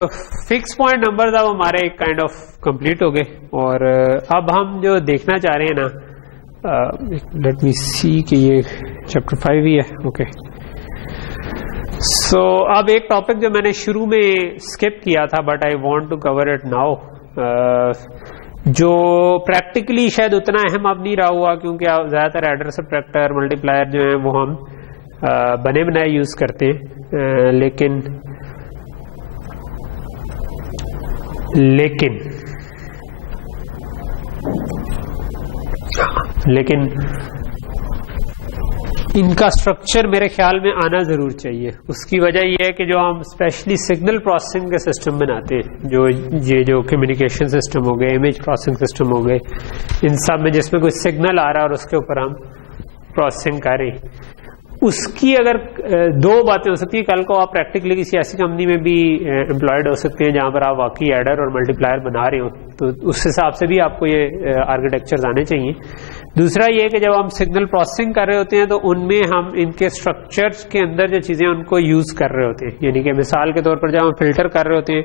Fix point number अब हमारे kind of complete हो गए और अब हम जो देखना चाह रहे हैं ना, लेट मी सी कि ये चैप्टर 5 ही है। ओके सो अब एक टॉपिक जो मैंने शुरू में स्किप किया था but I want to cover it now, जो प्रैक्टिकली शायद उतना अहम अब नहीं रहा हुआ क्योंकि ज्यादातर एडर सब्ट्रैक्टर मल्टीप्लायर जो है वो हम बने बनाए यूज करते हैं, लेकिन इनका स्ट्रक्चर मेरे ख्याल में आना जरूर चाहिए। उसकी वजह यह है कि जो हम स्पेशली सिग्नल प्रोसेसिंग के सिस्टम बनाते हैं, जो कम्युनिकेशन सिस्टम हो गए, इमेज प्रोसेसिंग सिस्टम हो गए, इन सब में जिसमें कोई सिग्नल आ रहा है और उसके ऊपर हम प्रोसेसिंग करें, उसकी अगर दो बातें हो सकती है। कल को आप प्रैक्टिकली किसी ऐसी कंपनी में भी एम्प्लॉयड हो सकते हैं जहां पर आप वाकई एडर और मल्टीप्लायर बना रहे हो, तो उस हिसाब से भी आपको ये आर्किटेक्चर्स आने चाहिए। दूसरा ये कि जब हम सिग्नल प्रोसेसिंग कर रहे होते हैं तो उनमें हम इनके स्ट्रक्चर्स के अंदर जो चीजें उनको यूज कर रहे होते हैं, यानी कि मिसाल के तौर पर जब हम फिल्टर कर रहे होते हैं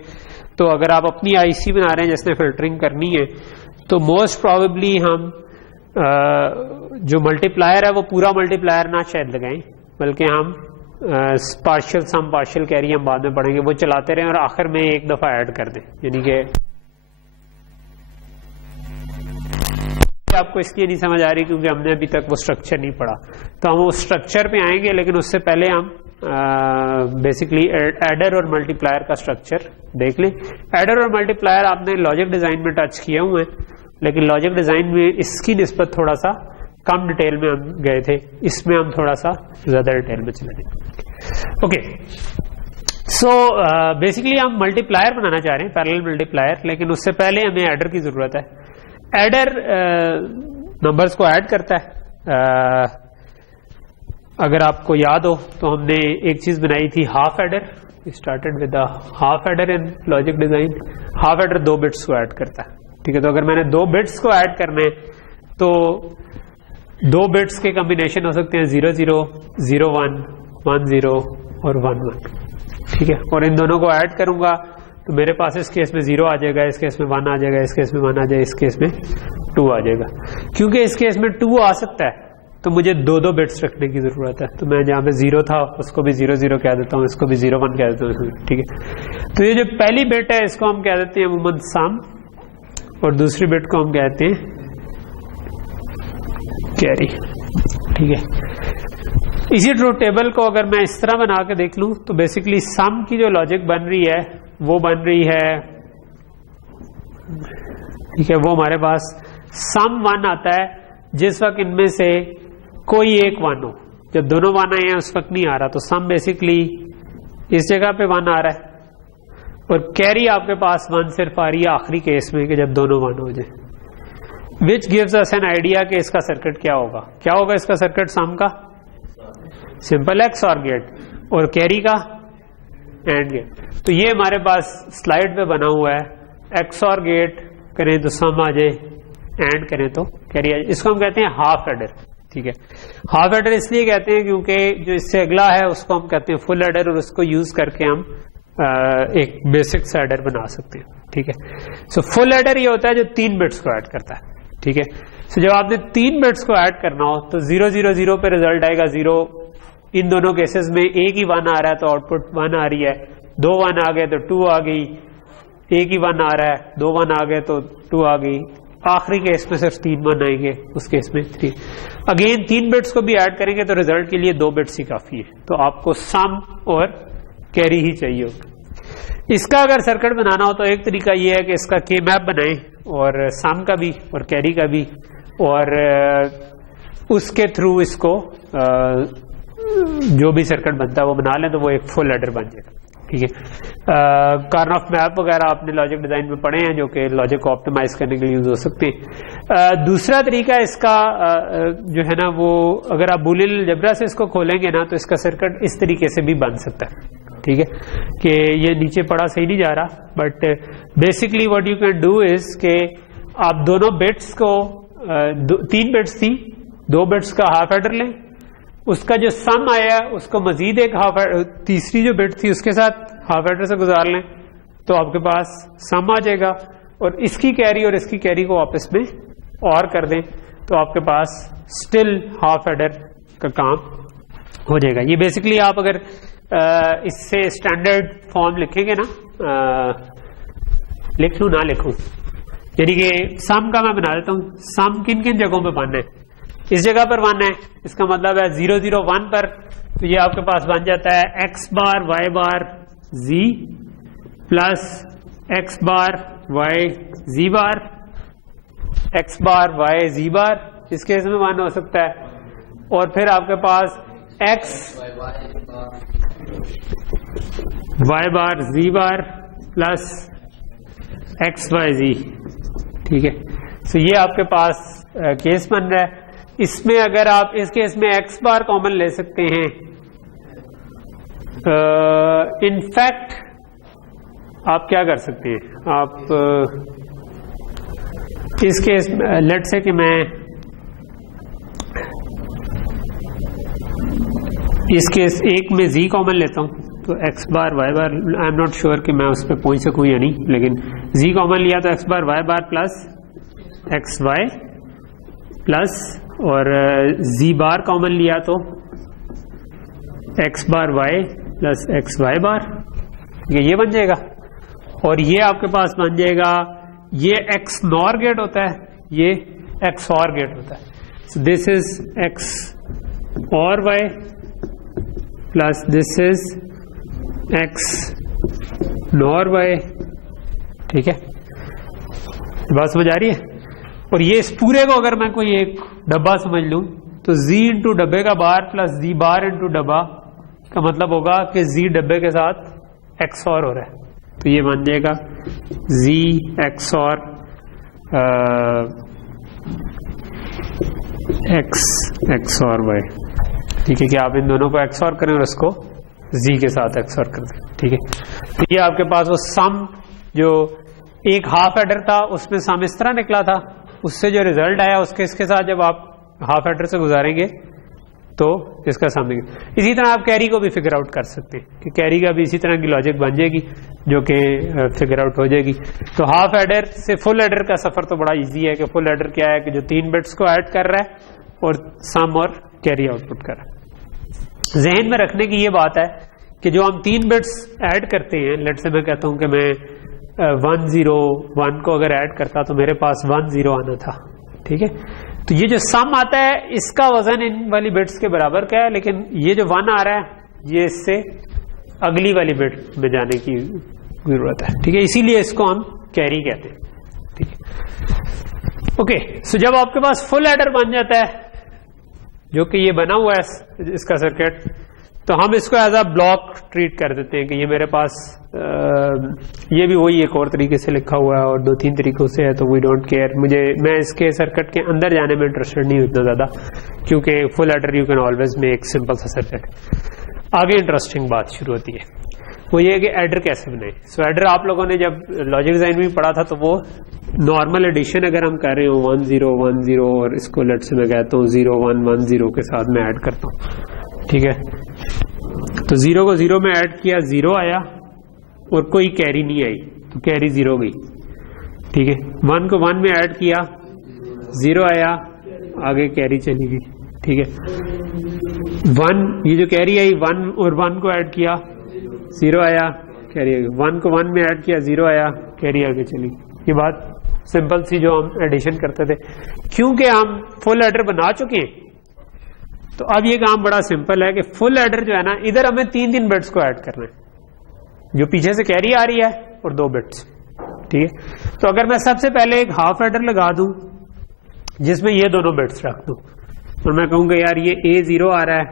तो अगर आप अपनी आईसी बना रहे हैं जिसने फिल्टरिंग करनी है तो मोस्ट प्रोबेबली हम जो मल्टीप्लायर है वो पूरा मल्टीप्लायर ना शायद लगाएं, बल्कि हम पार्शियल सम पार्शियल कैरी हम बाद में पढ़ेंगे वो चलाते रहें और आखिर में एक दफा ऐड कर दें। यानी कि आपको इसलिए नहीं समझ आ रही क्योंकि हमने अभी तक वो स्ट्रक्चर नहीं पढ़ा, तो हम उस स्ट्रक्चर पे आएंगे, लेकिन उससे पहले हम बेसिकली एडर और मल्टीप्लायर का स्ट्रक्चर देख लें। एडर और मल्टीप्लायर आपने लॉजिक डिजाइन में टच किए हुए हैं, लेकिन लॉजिक डिजाइन में इसकी निस्बत थोड़ा सा कम डिटेल में हम गए थे, इसमें हम थोड़ा सा ज्यादा डिटेल में चले गए। ओके सो बेसिकली हम मल्टीप्लायर बनाना चाह रहे हैं, पैरेलल मल्टीप्लायर, लेकिन उससे पहले हमें एडर की जरूरत है। एडर नंबर्स को ऐड करता है। अगर आपको याद हो तो हमने एक चीज बनाई थी half adder, started with half adder in logic design. Half adder 2 bits को ऐड करता है, ठीक है। तो अगर मैंने 2 बिट्स को ऐड करने तो 2 बिट्स के कॉम्बिनेशन हो सकते हैं 00, 01, 10 और 11, ठीक है। और इन दोनों को ऐड करूंगा तो मेरे पास इस केस में 0 आ जाएगा, इस केस में 1 आ जाएगा, इस केस में 1 आ जाएगा, इस केस में 2 आ जाएगा। क्योंकि इस केस में 2 आ सकता है तो मुझे 2 बिट्स रखने की जरूरत है, तो मैं जहां पे 0 था उसको भी 00 कह देता हूँ, इसको भी 01 कह देता हूँ, ठीक है। तो ये जो पहली बिट है इसको हम कह देते हैं अमूमन सम और दूसरी बिट को हम कहते हैं कैरी, ठीक है। इसी ट्रूथ टेबल को अगर मैं इस तरह बना के देख लूं तो बेसिकली सम की जो लॉजिक बन रही है वो बन रही है, ठीक है, वो हमारे पास सम 1 आता है जिस वक्त इनमें से कोई एक 1 हो। जब दोनों 1 आए हैं उस वक्त नहीं आ रहा, तो सम बेसिकली इस जगह पे 1 आ रहा है और कैरी आपके पास 1 सिर्फ आ रही है आखिरी केस में कि जब दोनों 1 हो जाए, which gives us N idea कि इसका सर्किट क्या होगा। क्या होगा इसका सर्किट? सम का सिंपल एक्सऑर गेट और कैरी का एंड गेट। तो ये हमारे पास स्लाइड पे बना हुआ है, एक्सऑर गेट करें तो सम आ जाए, एंड करें तो कैरी आ जाए। इसको हम कहते हैं हाफ एडर, ठीक है। हाफ एडर इसलिए कहते हैं क्योंकि जो इससे अगला है उसको हम कहते हैं फुल एडर और उसको यूज करके हम एक बेसिक सा एडर बना सकते हैं, ठीक है। सो फुल एडर ये होता है जो 3 बिट्स को ऐड करता है, ठीक है। सो जब आपने 3 बिट्स को ऐड करना हो तो 000 पे रिजल्ट आएगा 0। इन दोनों केसेस में एक ही 1 आ रहा है तो आउटपुट 1 आ रही है, 2 1 आ गए तो 2 आ गई, एक ही 1 आ रहा है, 2 1 आ गए तो 2 आ गई, आखिरी केस में सिर्फ 3 1 आएंगे, उस केस में 3। अगेन 3 बिट्स को भी ऐड करेंगे तो रिजल्ट के लिए 2 बिट्स ही काफी है, तो आपको सम और कैरी ही चाहिए होगा। इसका अगर सर्किट बनाना हो तो एक तरीका यह है कि इसका के मैप बनाएं और सम का भी और कैरी का भी, और उसके थ्रू इसको जो भी सर्किट बनता है वो बना लें तो वो एक फुल एडर बन जाएगा, ठीक है। कार्नॉफ मैप वगैरह आपने लॉजिक डिजाइन में पढ़े हैं जो कि लॉजिक को ऑप्टिमाइज करने के लिए यूज हो सकते हैं। दूसरा तरीका इसका जो है ना वो अगर आप बूलियन अलजेब्रा से इसको खोलेंगे ना तो इसका सर्किट इस तरीके से भी बन सकता है, ठीक है। कि ये नीचे पड़ा सही नहीं जा रहा, but basically what you can do is के आप दोनों बिट्स को 3 बिट्स थी, 2 बिट्स का हाफ एडर लें, उसका जो सम आया उसको मजीद एक तीसरी जो बिट थी उसके साथ हाफ एडर से गुजार लें, तो आपके पास सम आ जाएगा, और इसकी कैरी और इसकी कैरी को आपस में और कर दें तो आपके पास स्टिल हाफ एडर का काम हो जाएगा। ये बेसिकली आप अगर इससे स्टैंडर्ड फॉर्म लिखेंगे ना, लिख लूं ना लिखूं, यानी कि सम का मैं बना देता हूं। सम किन किन जगहों पे 1 है, इस जगह पर 1 है, इसका मतलब है 0 0 1 पर, तो ये आपके पास बन जाता है x बार y बार z प्लस x बार y z बार, x बार y z बार, इस केस में 1 हो सकता है, और फिर आपके पास x y बार z बार प्लस x y z, ठीक है। तो ये आपके पास केस बन रहा है। इसमें अगर आप इस केस में x बार कॉमन ले सकते हैं, इनफैक्ट आप क्या कर सकते हैं, आप इस केस लेट से कि मैं इस केस एक में z कॉमन लेता हूं, तो x bar y bar, I am not sure कि मैं उस पर पहुंच सकूं या नहीं, लेकिन z कॉमन लिया तो x बार y बार प्लस एक्स वाई प्लस, और z बार कॉमन लिया तो x बार y प्लस एक्स वाई बार, ये बन जाएगा। और ये आपके पास बन जाएगा, ये x नॉर गेट होता है, ये x और गेट होता है, सो दिस इज x और y plus this is x nor y, ठीक है, बात समझ आ रही है। और ये इस पूरे को अगर मैं कोई एक डब्बा समझ लूं तो z इंटू डब्बे का बार प्लस z बार इंटू डब्बा का मतलब होगा कि z डब्बे के साथ x और हो रहा है, तो ये बन जाएगा z x और x और y, ठीक है, कि आप इन दोनों को x और करें और इसको z के साथ x और कर दें, ठीक है। तो ये आपके पास वो सम जो एक हाफ एडर था उसमें सम इस तरह निकला था, उससे जो रिजल्ट आया उसके इसके साथ जब आप हाफ एडर से गुजारेंगे तो इसका सम निकलेगा। इसी तरह आप कैरी को भी फिगर आउट कर सकते हैं कि कैरी का भी इसी तरह की लॉजिक बन जाएगी जो कि फिगर आउट हो जाएगी। तो हाफ एडर से फुल एडर का सफर तो बड़ा इजी है कि फुल एडर क्या है कि जो 3 बिट्स को ऐड कर रहा है और सम और कैरी आउटपुट कर रहा है। जहन में रखने की ये बात है कि जो हम 3 बिट्स ऐड करते हैं, लेट से मैं कहता हूं कि मैं 1 0 1 को अगर ऐड करता तो मेरे पास 1 0 आना था, ठीक है। तो ये जो सम आता है इसका वजन इन वाली बिट्स के बराबर का है, लेकिन ये जो 1 आ रहा है ये इससे अगली वाली बिट में जाने की जरूरत है, ठीक है, इसीलिए इसको हम कैरी कहते हैं, ठीक है। ओके, सो जब आपके पास फुल एडर बन जाता है जो कि ये बना हुआ है इसका सर्किट, तो हम इसको एज अ ब्लॉक ट्रीट कर देते हैं कि ये मेरे पास ये भी वही एक और तरीके से लिखा हुआ है और 2-3 तरीकों से है, तो वी डोंट केयर, मैं इसके सर्किट के अंदर जाने में इंटरेस्टेड नहीं हूं इतना ज्यादा, क्योंकि full adder you can always make simple सा सर्किट। आगे इंटरेस्टिंग बात शुरू होती है, वो ये कि एडर कैसे बनाए। सो एडर आप लोगों ने जब लॉजिक डिजाइन में पढ़ा था तो वो नॉर्मल एडिशन अगर हम कर रहे हो 1 0 1 0 और इसको लेट से मैं कहता हूँ 0 1 1 0 के साथ मैं ऐड करता हूँ, ठीक है। तो 0 को 0 में ऐड किया, 0 आया और कोई कैरी नहीं आई तो कैरी 0 गई, ठीक है। 1 को 1 में ऐड किया, 0 आया, आगे कैरी चली गई, ठीक है। 1 ये जो कैरी आई 1 और 1 को ऐड किया, 0 आया, कैरी आ गई। 1 को 1 में ऐड किया, 0 आया, कैरी आगे चली। ये बात सिंपल सी जो हम एडिशन करते थे, क्योंकि हम फुल एडर बना चुके हैं तो अब ये काम बड़ा सिंपल है कि फुल एडर जो है ना, इधर हमें 3 बिट्स को ऐड करना है, जो पीछे से कैरी आ रही है और 2 बिट्स, ठीक है। तो अगर मैं सबसे पहले एक हाफ एडर लगा दूं जिसमें ये दोनों बिट्स रख दूं और मैं कहूंगा यार ये A0 आ रहा है,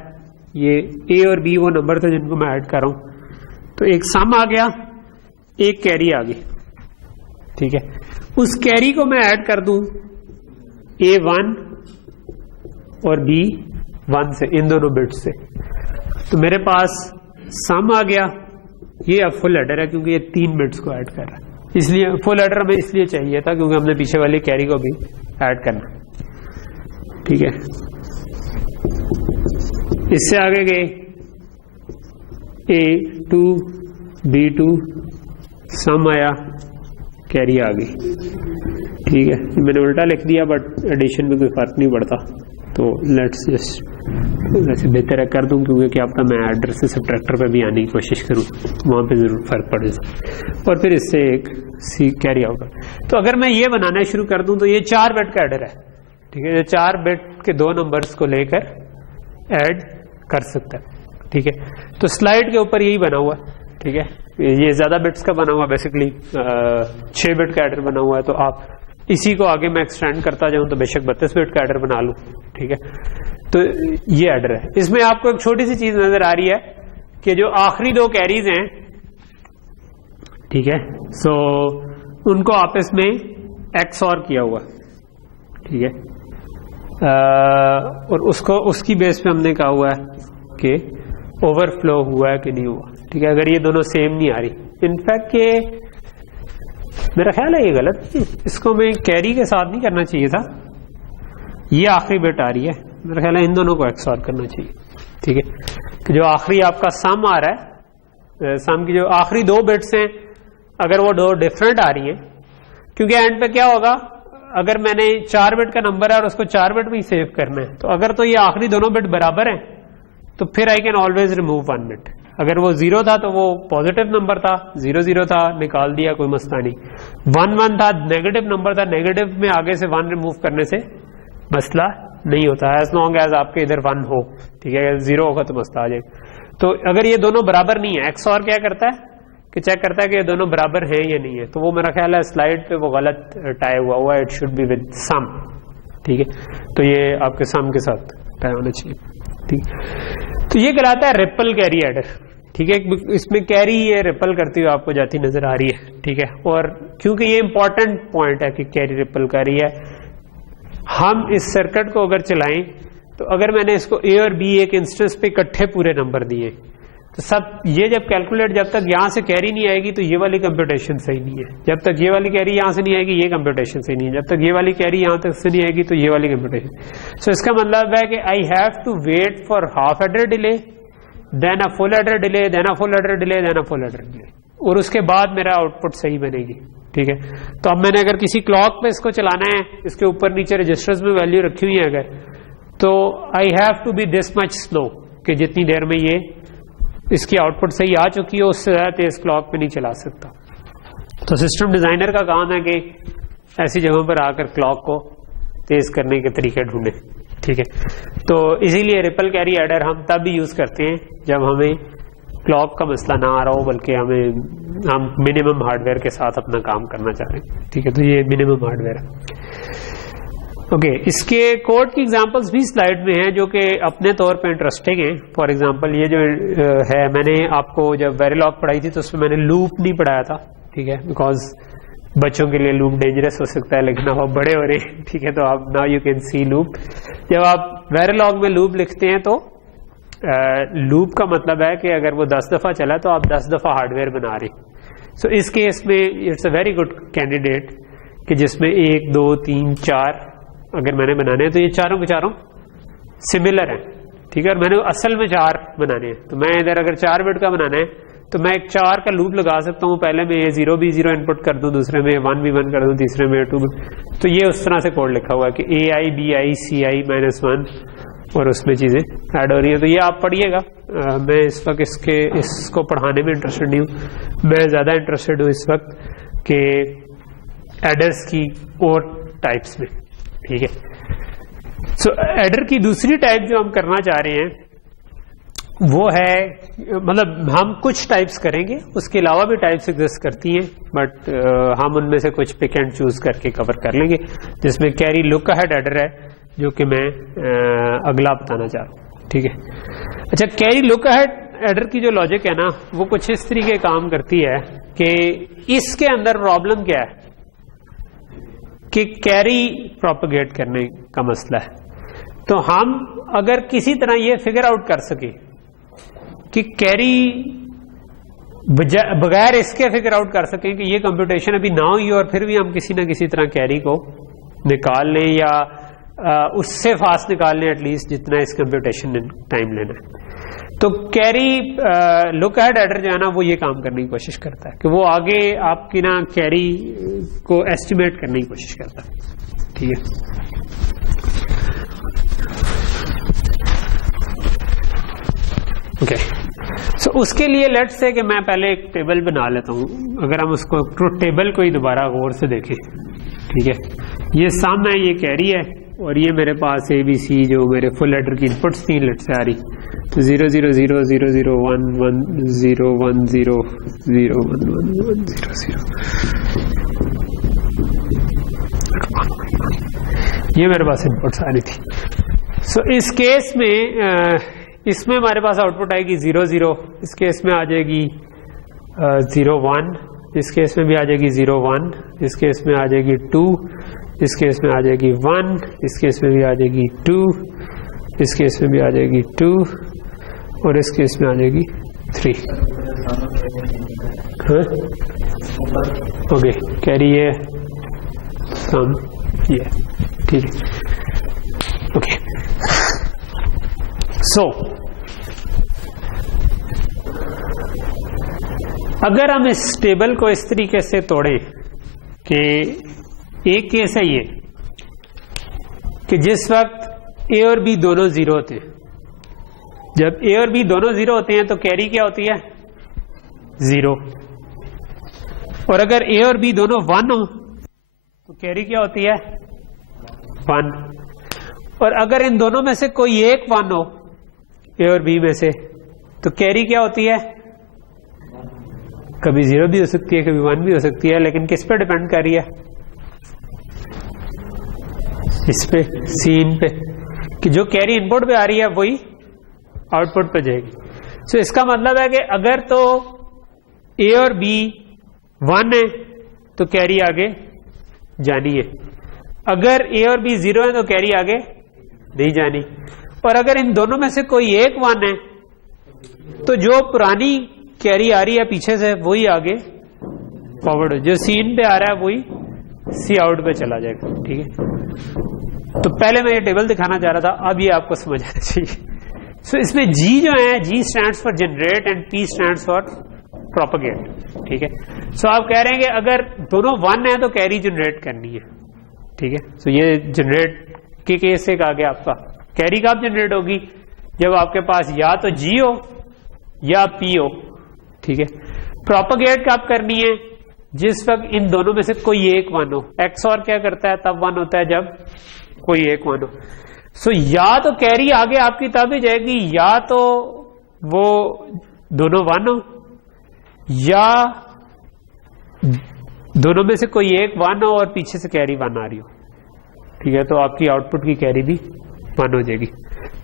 ये A और B वो नंबर थे जिनको मैं ऐड कर रहा हूं, तो एक सम आ गया, एक कैरी आ गई, ठीक है। उस कैरी को मैं ऐड कर दूं A1 और B1 से, इन दोनों बिट्स से, तो मेरे पास सम आ गया। ये अब फुल एडर है क्योंकि ये 3 बिट्स को ऐड कर रहा है, इसलिए फुल एडर हमें इसलिए चाहिए था क्योंकि हमने पीछे वाले कैरी को भी ऐड करना, ठीक है। इससे आगे गए A2 B2 सम आया, कैरी आ गई, ठीक है। मैंने उल्टा लिख दिया बट एडिशन में कोई फर्क नहीं पड़ता, तो लेट्स जस्ट वैसे बेहतर है कर दूं, क्योंकि क्या पता मैं एडर से सब्ट्रैक्टर पे भी आने की कोशिश करूं, वहां पे जरूर फर्क पड़ जाए। और फिर इससे एक सी कैरी आउट। तो अगर मैं ये बनाना शुरू कर दूं तो ये 4 बिट का एडर है, ठीक है। ये 4 बिट के 2 नंबर्स को लेकर ऐड कर सकता है, ठीक है। तो स्लाइड के ऊपर यही बना हुआ है, ठीक है। ये ज्यादा बिट्स का बना हुआ, बेसिकली 6 बिट का एडर बना हुआ है। तो आप इसी को आगे मैं एक्सटेंड करता जाऊं तो बेशक 32 बिट का एडर बना लूं, ठीक है। तो ये एडर है। इसमें आपको एक छोटी सी चीज नजर आ रही है कि जो आखिरी 2 कैरीज हैं, ठीक है, सो उनको आपस में XOR किया हुआ, ठीक है। और उसको उसकी बेस पे हमने कहा हुआ है कि ओवरफ्लो हुआ है कि नहीं हुआ, ठीक है। अगर ये दोनों सेम नहीं आ रही, इनफैक्ट ये मेरा ख्याल है ये गलत, इसको मैं कैरी के साथ नहीं करना चाहिए था। ये आखिरी बिट आ रही है, मेरा ख्याल है इन दोनों को XOR करना चाहिए, ठीक है। कि जो आखिरी आपका सम आ रहा है, सम की जो आखिरी 2 बिट्स हैं, अगर वो 2 डिफरेंट आ रही है, क्योंकि एंड पे क्या होगा, अगर मैंने 4 बिट का नंबर है और उसको 4 बिट में ही सेव करना है, तो अगर तो ये आखिरी दोनों बिट बराबर हैं तो फिर I can always remove 1 bit. अगर वो 0 था तो वो पॉजिटिव नंबर था, 0 0 था निकाल दिया, कोई मसला नहीं। 1 1 था नेगेटिव नंबर था, नेगेटिव में आगे से 1 रिमूव करने से मसला नहीं होता, एज लॉन्ग एज आपके इधर 1 हो, ठीक है। अगर 0 होगा तो मसला आ जाएगा। तो अगर ये दोनों बराबर नहीं है, XOR क्या करता है कि चेक करता है कि ये दोनों बराबर हैं या नहीं है। तो वो मेरा ख्याल है स्लाइड पे वो गलत टाई हुआ है, it should be with some, ठीक है। तो ये आपके सम के साथ टाई होना चाहिए, ठीक। तो ये कहलाता है रिपल कैरी एडर, ठीक है। इसमें कैरी ये रिपल करती हुई आपको जाती नजर आ रही है, ठीक है। और क्योंकि ये इंपॉर्टेंट पॉइंट है कि कैरी रिपल कर रही है, हम इस सर्किट को अगर चलाएं तो अगर मैंने इसको A और B एक इंस्टेंस पे इकट्ठे पूरे नंबर दिए तो सब ये जब कैलकुलेट, जब तक यहां से कैरी नहीं आएगी तो ये वाली कंप्यूटेशन सही नहीं है, जब तक ये वाली कैरी यहां से नहीं आएगी ये कंप्यूटेशन सही नहीं है, जब तक ये वाली कैरी यहां तक से नहीं आएगी तो ये वाली कंप्यूटेशन। सो इसका मतलब है कि I have to wait for half adder delay, then a full adder delay, then a full adder delay, then a full adder delay, और उसके बाद मेरा आउटपुट सही बनेगी, ठीक है। तो अब मैंने अगर किसी क्लॉक पे इसको चलाना है, इसके ऊपर नीचे रजिस्टर्स में वैल्यू रखी हुई है अगर, तो I have to be this much slow कि जितनी देर में ये इसकी आउटपुट सही आ चुकी है उससे ज्यादा तेज क्लॉक पे नहीं चला सकता। तो सिस्टम डिजाइनर का काम है कि ऐसी जगहों पर आकर क्लॉक को तेज करने के तरीके ढूंढे, ठीक है। तो इसीलिए रिपल कैरी एडर हम तब भी यूज करते हैं जब हमें क्लॉक का मसला ना आ रहा हो, बल्कि हम मिनिमम हार्डवेयर के साथ अपना काम करना चाह रहे हैं, ठीक है। तो ये मिनिमम हार्डवेयर है, ओके। इसके कोड की एग्जांपल्स भी स्लाइड में हैं जो कि अपने तौर पे इंटरेस्टिंग हैं। फॉर एग्जांपल ये जो है, मैंने आपको जब वेरिलॉग पढ़ाई थी तो उसमें मैंने लूप नहीं पढ़ाया था, ठीक है, बिकॉज बच्चों के लिए लूप डेंजरस हो सकता है, लेकिन अब आप बड़े हो रहे हैं, ठीक है। तो आप now you can see loop. जब आप वेरिलॉग में लूप लिखते हैं तो लूप का मतलब है कि अगर वो 10 दफा चला तो आप 10 दफा हार्डवेयर बना रहे। सो इस केस में it's a very good candidate कि जिसमें 1 2 3 4 अगर मैंने बनाने हैं तो ये चारों के चारों सिमिलर हैं, ठीक है। और मैंने असल में 4 बनाने हैं, तो मैं इधर अगर 4 बिट का बनाना है तो मैं एक 4 का लूप लगा सकता हूँ। पहले मैं ये 0 B 0 इनपुट कर दूं, दूसरे में 1 B 1 कर दूं, तीसरे में 2 B। तो ये उस तरह से कोड लिखा हुआ है कि AI BI CI -1 और उसमें चीजें ऐड हो रही है। तो ये आप पढ़िएगा। मैं इस वक्त इसको पढ़ाने में इंटरेस्टेड नहीं हूँ, मैं ज्यादा इंटरेस्टेड हूँ इस वक्त कि एडर्स की और टाइप्स में, ठीक है। सो एडर की दूसरी टाइप जो हम करना चाह रहे हैं वो है, मतलब हम कुछ टाइप्स करेंगे, उसके अलावा भी टाइप्स एग्जिस्ट करती हैं, बट हम उनमें से कुछ पिक एंड चूज करके कवर कर लेंगे, जिसमें कैरी लुक अहेड एडर है जो कि मैं अगला बताना चाह रहा हूँ, ठीक है। अच्छा, कैरी लुक अहेड एडर की जो लॉजिक है ना वो कुछ इस तरीके काम करती है कि इसके अंदर प्रॉब्लम क्या है कि कैरी प्रोपगेट करने का मसला है। तो हम अगर किसी तरह ये फिगर आउट कर सके कि कैरी बगैर इसके फिगर आउट कर सकें कि ये कंप्यूटेशन अभी ना हुई और फिर भी हम किसी ना किसी तरह कैरी को निकाल लें या उससे फास्ट निकाल लें एटलीस्ट जितना इस कंप्यूटेशन ने टाइम लेना है। तो कैरी लुक एट एडर जो है ना वो ये काम करने की कोशिश करता है कि वो आगे आपकी ना कैरी को एस्टिमेट करने की कोशिश करता है, ठीक है। ओके, सो उसके लिए लेट्स से कि मैं पहले एक टेबल बना लेता हूं। अगर हम उसको ट्रुथ टेबल को ही दोबारा गौर से देखें, ठीक है, ये सम है, ये कैरी है, और ये मेरे पास ABC जो मेरे फुल एडर की इनपुट्स थी लेट्स से आ रही, तो 0 0 0 0 0 1 1 0 1 0 0 1 1 1 0 0, ये मेरे पास इनपुट्स आ रही थी। सो इस केस में इसमें हमारे पास आउटपुट आएगी 0 0, इस केस में आ जाएगी 0 1, इस केस में भी आ जाएगी 0 1, इस केस में आ जाएगी 2, इस केस में आ जाएगी 1, इस केस में भी आ जाएगी 2, इस केस में भी आ जाएगी 2, और इस केस में आ जाएगी 3। ओके, कैरी ये सम ये, ठीक है। ओके, सो अगर हम इस टेबल को इस तरीके से तोड़ें कि एक केस है ये कि जिस वक्त ए और बी दोनों 0 होते हैं, जब ए और बी दोनों 0 होते हैं तो कैरी क्या होती है 0, और अगर ए और बी दोनों 1 हो तो कैरी क्या होती है 1, और अगर इन दोनों में से कोई एक 1 हो ए और बी में से तो कैरी क्या होती है, कभी 0 भी हो सकती है, कभी 1 भी हो सकती है, लेकिन किस पे डिपेंड कर रही है, इस पे सीन पे, कि जो कैरी इनपुट पे आ रही है वही आउटपुट पे जाएगी। सो इसका मतलब है कि अगर तो ए और बी 1 है तो कैरी आगे जानी है, अगर ए और बी 0 है तो कैरी आगे नहीं जानी, और अगर इन दोनों में से कोई एक 1 है तो जो पुरानी कैरी आ रही है पीछे से वही आगे फॉरवर्ड, जो सी इन पे आ रहा है वही सी आउट पे चला जाएगा, ठीक है। तो पहले मैं ये टेबल दिखाना चाह रहा था, अब ये आपको समझ आना चाहिए। सो इसमें जी जो है, जी stands for generate and P stands for propagate, ठीक है। सो आप कह रहे हैं कि अगर दोनों 1 है तो कैरी जनरेट करनी है, ठीक है। सो ये जनरेट के केस से कहा गया आपका कैरी कब जनरेट होगी, जब आपके पास या तो जी हो या पी हो, ठीक है। प्रोपगेट कब करनी है, जिस वक्त इन दोनों में से कोई एक 1 हो। एक्स और क्या करता है, तब 1 होता है जब कोई एक 1 हो। सो या तो कैरी आगे आपकी तब ही जाएगी, या तो वो दोनों 1 हो, या दोनों में से कोई एक 1 हो और पीछे से कैरी 1 आ रही हो, ठीक है। तो आपकी आउटपुट की कैरी भी 1 हो जाएगी।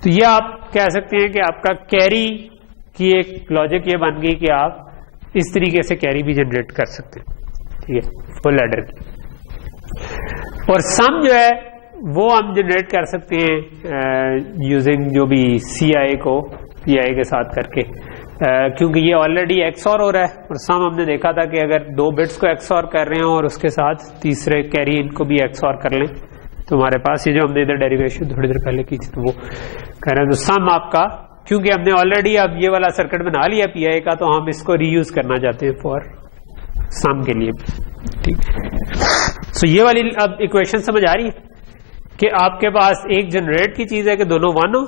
तो ये आप कह सकते हैं कि आपका कैरी की एक लॉजिक ये बन गई कि आप इस तरीके से कैरी भी जनरेट कर सकते हैं, ठीक है, फुल एडर की। और सम जो है वो हम जनरेट कर सकते हैं यूजिंग जो भी CI को PI के साथ करके, क्योंकि ये ऑलरेडी XOR हो रहा है, और सम हमने देखा था कि अगर 2 बिट्स को XOR कर रहे हैं और उसके साथ तीसरे कैरी इनको भी XOR कर लें तो हमारे पास ये जो हमने इधर डेरिवेशन थोड़ी देर पहले की थी तो वो कह रहे हैं। तो सम आपका, क्योंकि हमने ऑलरेडी अब ये वाला सर्किट बना लिया PI का, तो हम इसको रीयूज करना चाहते हैं फॉर सम के लिए, ठीक। सो ये वाली अब इक्वेशन समझ आ रही है कि आपके पास एक जनरेट की चीज है कि दोनों 1 हो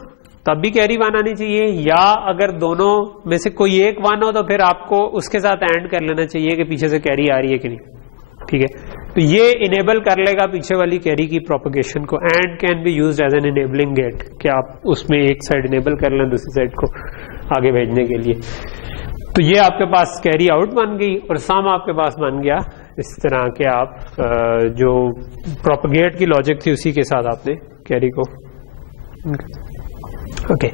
तब भी कैरी 1 आनी चाहिए, या अगर दोनों में से कोई एक 1 हो तो फिर आपको उसके साथ एंड कर लेना चाहिए कि पीछे से कैरी आ रही है कि नहीं, ठीक है। तो ये इनेबल कर लेगा पीछे वाली कैरी की प्रोपगेशन को। And can be used as an enabling gate, कि आप उसमें एक साइड इनेबल कर लें दूसरी साइड को आगे भेजने के लिए। तो ये आपके पास कैरी आउट बन गई, और सम आपके पास बन गया इस तरह के आप जो प्रोपगेट की लॉजिक थी उसी के साथ आपने कैरी को, ओके।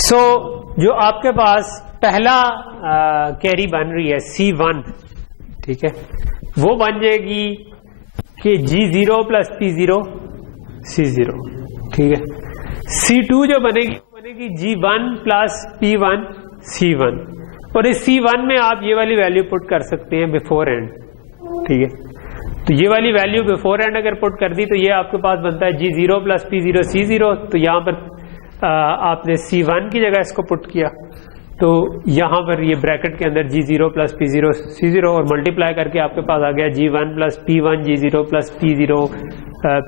सो जो आपके पास पहला कैरी बन रही है C1, ठीक है, वो बन जाएगी कि G0 प्लस P0 C0, ठीक है। C2 जो बनेगी वो बनेगी G1 प्लस P1 C1, और इस C1 में आप ये वाली वैल्यू पुट कर सकते हैं बिफोर एंड, ठीक है। तो ये वाली वैल्यू बिफोर एंड अगर पुट कर दी तो ये आपके पास बनता है G0 प्लस P0 C0। तो यहां पर आपने C1 की जगह इसको पुट किया, तो यहां पर ये ब्रैकेट के अंदर G0 प्लस P0 C0 और मल्टीप्लाई करके आपके पास आ गया G1 plus P1 G0 plus P0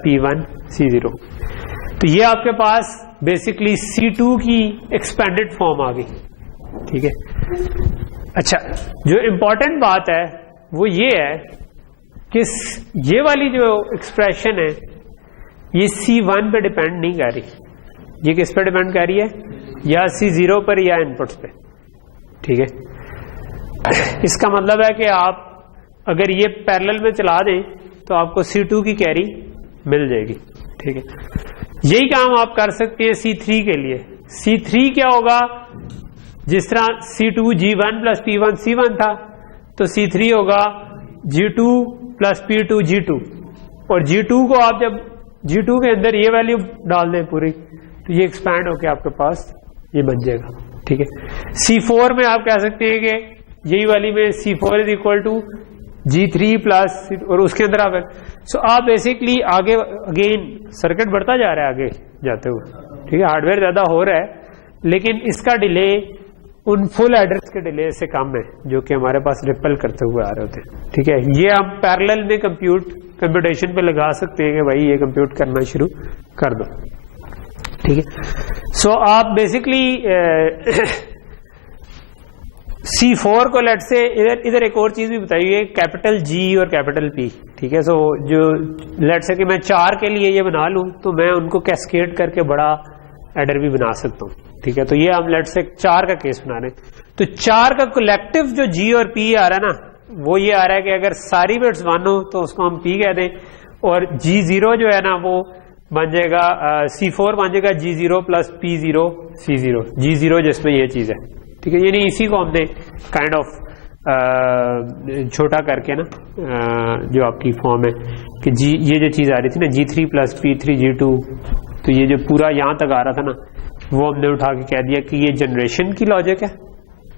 P1 C0। तो ये आपके पास बेसिकली C2 की एक्सपेंडेड फॉर्म आ गई, ठीक है। अच्छा, जो इंपॉर्टेंट बात है वो ये है कि ये वाली जो एक्सप्रेशन है ये C1 पे डिपेंड नहीं कर रही, ये किस पे डिपेंड कर रही है, या C0 पर या इनपुट्स पे, ठीक है। इसका मतलब है कि आप अगर ये पैरेलल में चला दें तो आपको C2 की कैरी मिल जाएगी, ठीक है। यही काम आप कर सकते हैं C3 के लिए। C3 क्या होगा, जिस तरह C2 G1 plus P1 C1 था, तो C3 होगा G2 प्लस P2 G2, और G2 को आप जब G2 के अंदर ये वैल्यू डाल दें पूरी, तो ये एक्सपैंड होकर आपके पास ये बन जाएगा, ठीक है। C4 में आप कह सकते हैं कि यही वाली में C4 is equal to G3 plus, और उसके अंदर आप आप बेसिकली आगे अगेन सर्किट बढ़ता जा रहा है आगे जाते हुए, ठीक है। हार्डवेयर ज्यादा हो रहा है, लेकिन इसका डिले उन फुल एड्रेस के डिले से कम है जो कि हमारे पास रिपल करते हुए आ रहे होते हैं, ठीक है। ये हम पैरेलल में कंप्यूटेशन पे लगा सकते हैं कि भाई ये कंप्यूट करना शुरू कर दो, ठीक है। सो आप बेसिकली C4 को लेट से इधर एक और चीज भी बताइए, कैपिटल G और कैपिटल P, ठीक है। सो जो लेट से कि मैं 4 के लिए ये बना लूं तो मैं उनको कैस्केड करके बड़ा एडर भी बना सकता हूं, ठीक है। तो ये हम लेट से 4 का केस बना रहे हैं, तो 4 का कलेक्टिव जो G और P आ रहा है ना, वो ये आ रहा है कि अगर सारी बिट्स 1 हो तो उसको हम P कह दें, और G0 जो है ना वो बन जाएगा C4 बन जाएगा G0 plus P0 C0, G0 जिसमें ये चीज है, ठीक है। यानी इसी को हमने काइंड ऑफ छोटा करके ना जो आपकी फॉर्म है कि ये जो चीज आ रही थी ना G3 प्लस P3 G2, तो ये जो पूरा यहां तक आ रहा था ना, वो हमने उठा के कह दिया कि ये जनरेशन की लॉजिक है,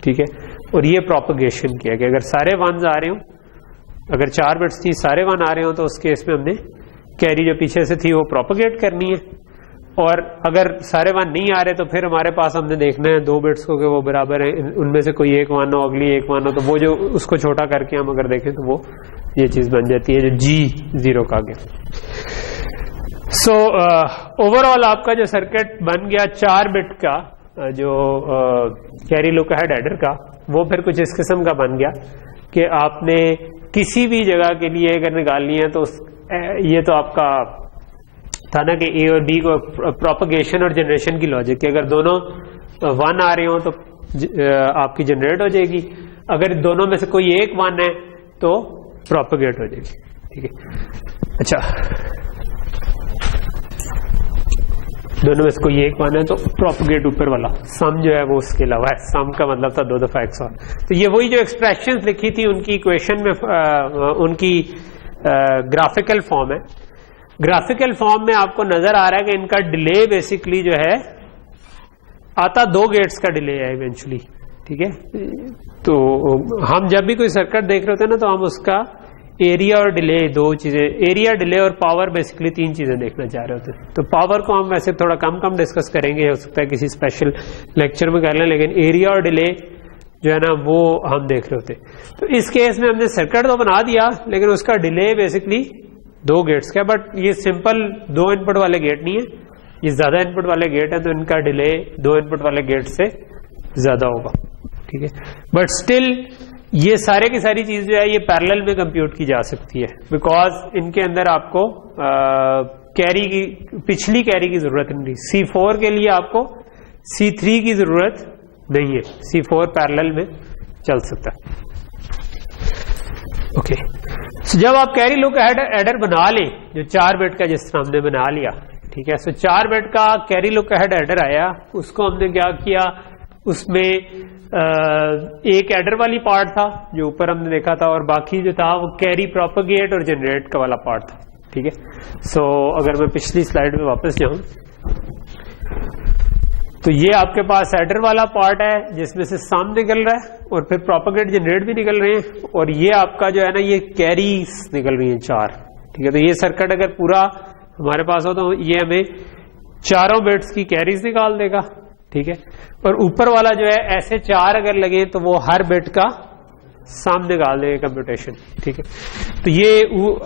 ठीक है, और ये प्रोपगेशन की है कि अगर सारे 1s आ रहे हो, अगर 4 बिट्स थी सारे 1 आ रहे हो, तो उस केस में हमने कैरी जो पीछे से थी वो प्रोपगेट करनी है, और अगर सारे 1 नहीं आ रहे तो फिर हमारे पास हमने देखना है 2 बिट्स को कि वो बराबर है, उनमें से कोई एक 1 हो, अगली एक 1 हो, तो वो जो उसको छोटा करके हम अगर देखें तो वो ये चीज बन जाती है जो G0 का गया। सो ओवरऑल आपका जो सर्किट बन गया 4 बिट का जो कैरी लुक अहेड एडर का, वो फिर कुछ इस किस्म का बन गया कि आपने किसी भी जगह के लिए अगर निकालनी है तो ये तो आपका था ना कि ए और बी को प्रोपगेशन और जनरेशन की लॉजिक कि अगर दोनों 1 आ रहे हो तो आपकी जनरेट हो जाएगी, अगर दोनों में से कोई एक 1 है तो प्रोपगेट हो जाएगी, ठीक है। अच्छा, दोनों में से कोई एक 1 है तो प्रोपगेट ऊपर वाला, सम जो है वो उसके अलावा है, सम का मतलब था 2 दफा XOR। तो ये वही जो एक्सप्रेशंस लिखी थी उनकी इक्वेशन में उनकी ग्राफिकल फॉर्म है। ग्राफिकल फॉर्म में आपको नजर आ रहा है कि इनका डिले बेसिकली जो है आता 2 गेट्स का डिले है इवेंचुअली, ठीक है। तो हम जब भी कोई सर्किट देख रहे होते हैं ना, तो हम उसका एरिया और डिले 2 चीजें, एरिया डिले और पावर बेसिकली 3 चीजें देखना चाह रहे होते हैं। तो पावर को हम वैसे थोड़ा कम डिस्कस करेंगे, हो सकता है किसी स्पेशल लेक्चर में कर लें, लेकिन एरिया और डिले जो है ना वो हम देख रहे होते हैं। तो इस केस में हमने सर्किट तो बना दिया, लेकिन उसका डिले बेसिकली 2 गेट्स का, बट ये सिंपल 2 इनपुट वाले गेट नहीं है, ये ज्यादा इनपुट वाले गेट है, तो इनका डिले 2 इनपुट वाले गेट से ज्यादा होगा, ठीक है। बट स्टिल ये सारे की सारी चीज जो है ये पैरेलल में कंप्यूट की जा सकती है, बिकॉज इनके अंदर आपको कैरी की, पिछली कैरी की जरूरत नहीं। C4 के लिए आपको C3 की जरूरत नहीं है, C4 पैरेलल में चल सकता है, ओके। सो जब आप कैरी लुक अहेड एडर बना लें जो 4 बिट का, जिस तरह हमने बना लिया, ठीक है। सो 4 बिट का कैरी लुक अहेड एडर आया, उसको हमने क्या किया, उसमें एक एडर वाली पार्ट था जो ऊपर हमने देखा था, और बाकी जो था वो कैरी प्रोपगेट और जनरेट का वाला पार्ट था, ठीक है। सो अगर मैं पिछली स्लाइड में वापस जाऊं तो ये आपके पास एडर वाला पार्ट है जिसमें से सम निकल रहा है और फिर प्रोपगेट जनरेट भी निकल रहे हैं, और ये आपका जो है ना ये कैरीज निकल रही है 4, ठीक है। तो ये सर्किट अगर पूरा हमारे पास हो तो ये हमें 4 बिट्स की कैरीज निकाल देगा, ठीक है, और ऊपर वाला जो है ऐसे 4 अगर लगे तो वो हर बिट का सम निकाल देंगे कंप्यूटेशन। ठीक है, तो ये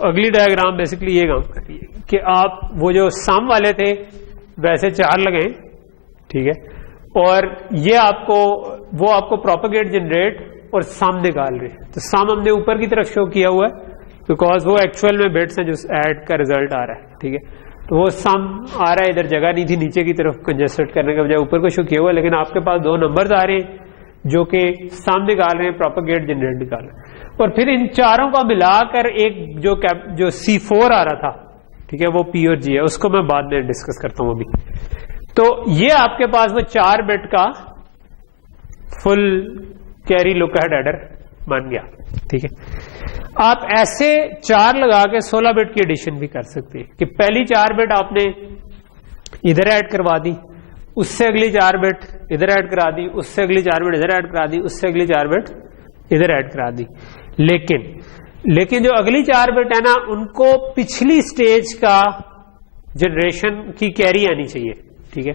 अगली डायग्राम बेसिकली ये काम कर रही है कि आप वो जो सम वाले थे वैसे 4 लगाएं, ठीक है, और ये आपको प्रोपेगेट जनरेट और सम निकाल रहे हैं। तो सम हमने ऊपर की तरफ शो किया हुआ है बिकॉज वो एक्चुअल में बिट्स हैं जो ऐड का रिजल्ट आ रहा है। ठीक है, तो वो सम आ रहा है, इधर जगह नहीं थी नीचे की तरफ कंजेस्टेड करने के बजाय ऊपर को शो किया हुआ है, लेकिन आपके पास 2 नंबर्स आ रहे हैं जो कि सम निकाल रहे हैं, प्रोपेगेट जनरेट निकाल रहे हैं, और फिर इन चारों का मिलाकर एक जो C4 आ रहा था, ठीक है, वो P और G है, उसको मैं बाद में डिस्कस करता हूं अभी। तो ये आपके पास वो 4 बिट का full carry look ahead adder बन गया। ठीक है, आप ऐसे 4 लगा के 16 बिट की एडिशन भी कर सकते हैं कि पहली 4 बिट आपने इधर ऐड करवा दी, उससे अगली 4 बिट इधर ऐड करा दी, उससे अगली 4 बिट इधर ऐड करा दी, उससे अगली 4 बिट इधर ऐड करा दी। लेकिन जो अगली 4 बिट है ना, उनको पिछली स्टेज का जनरेशन की कैरी आनी चाहिए। ठीक है,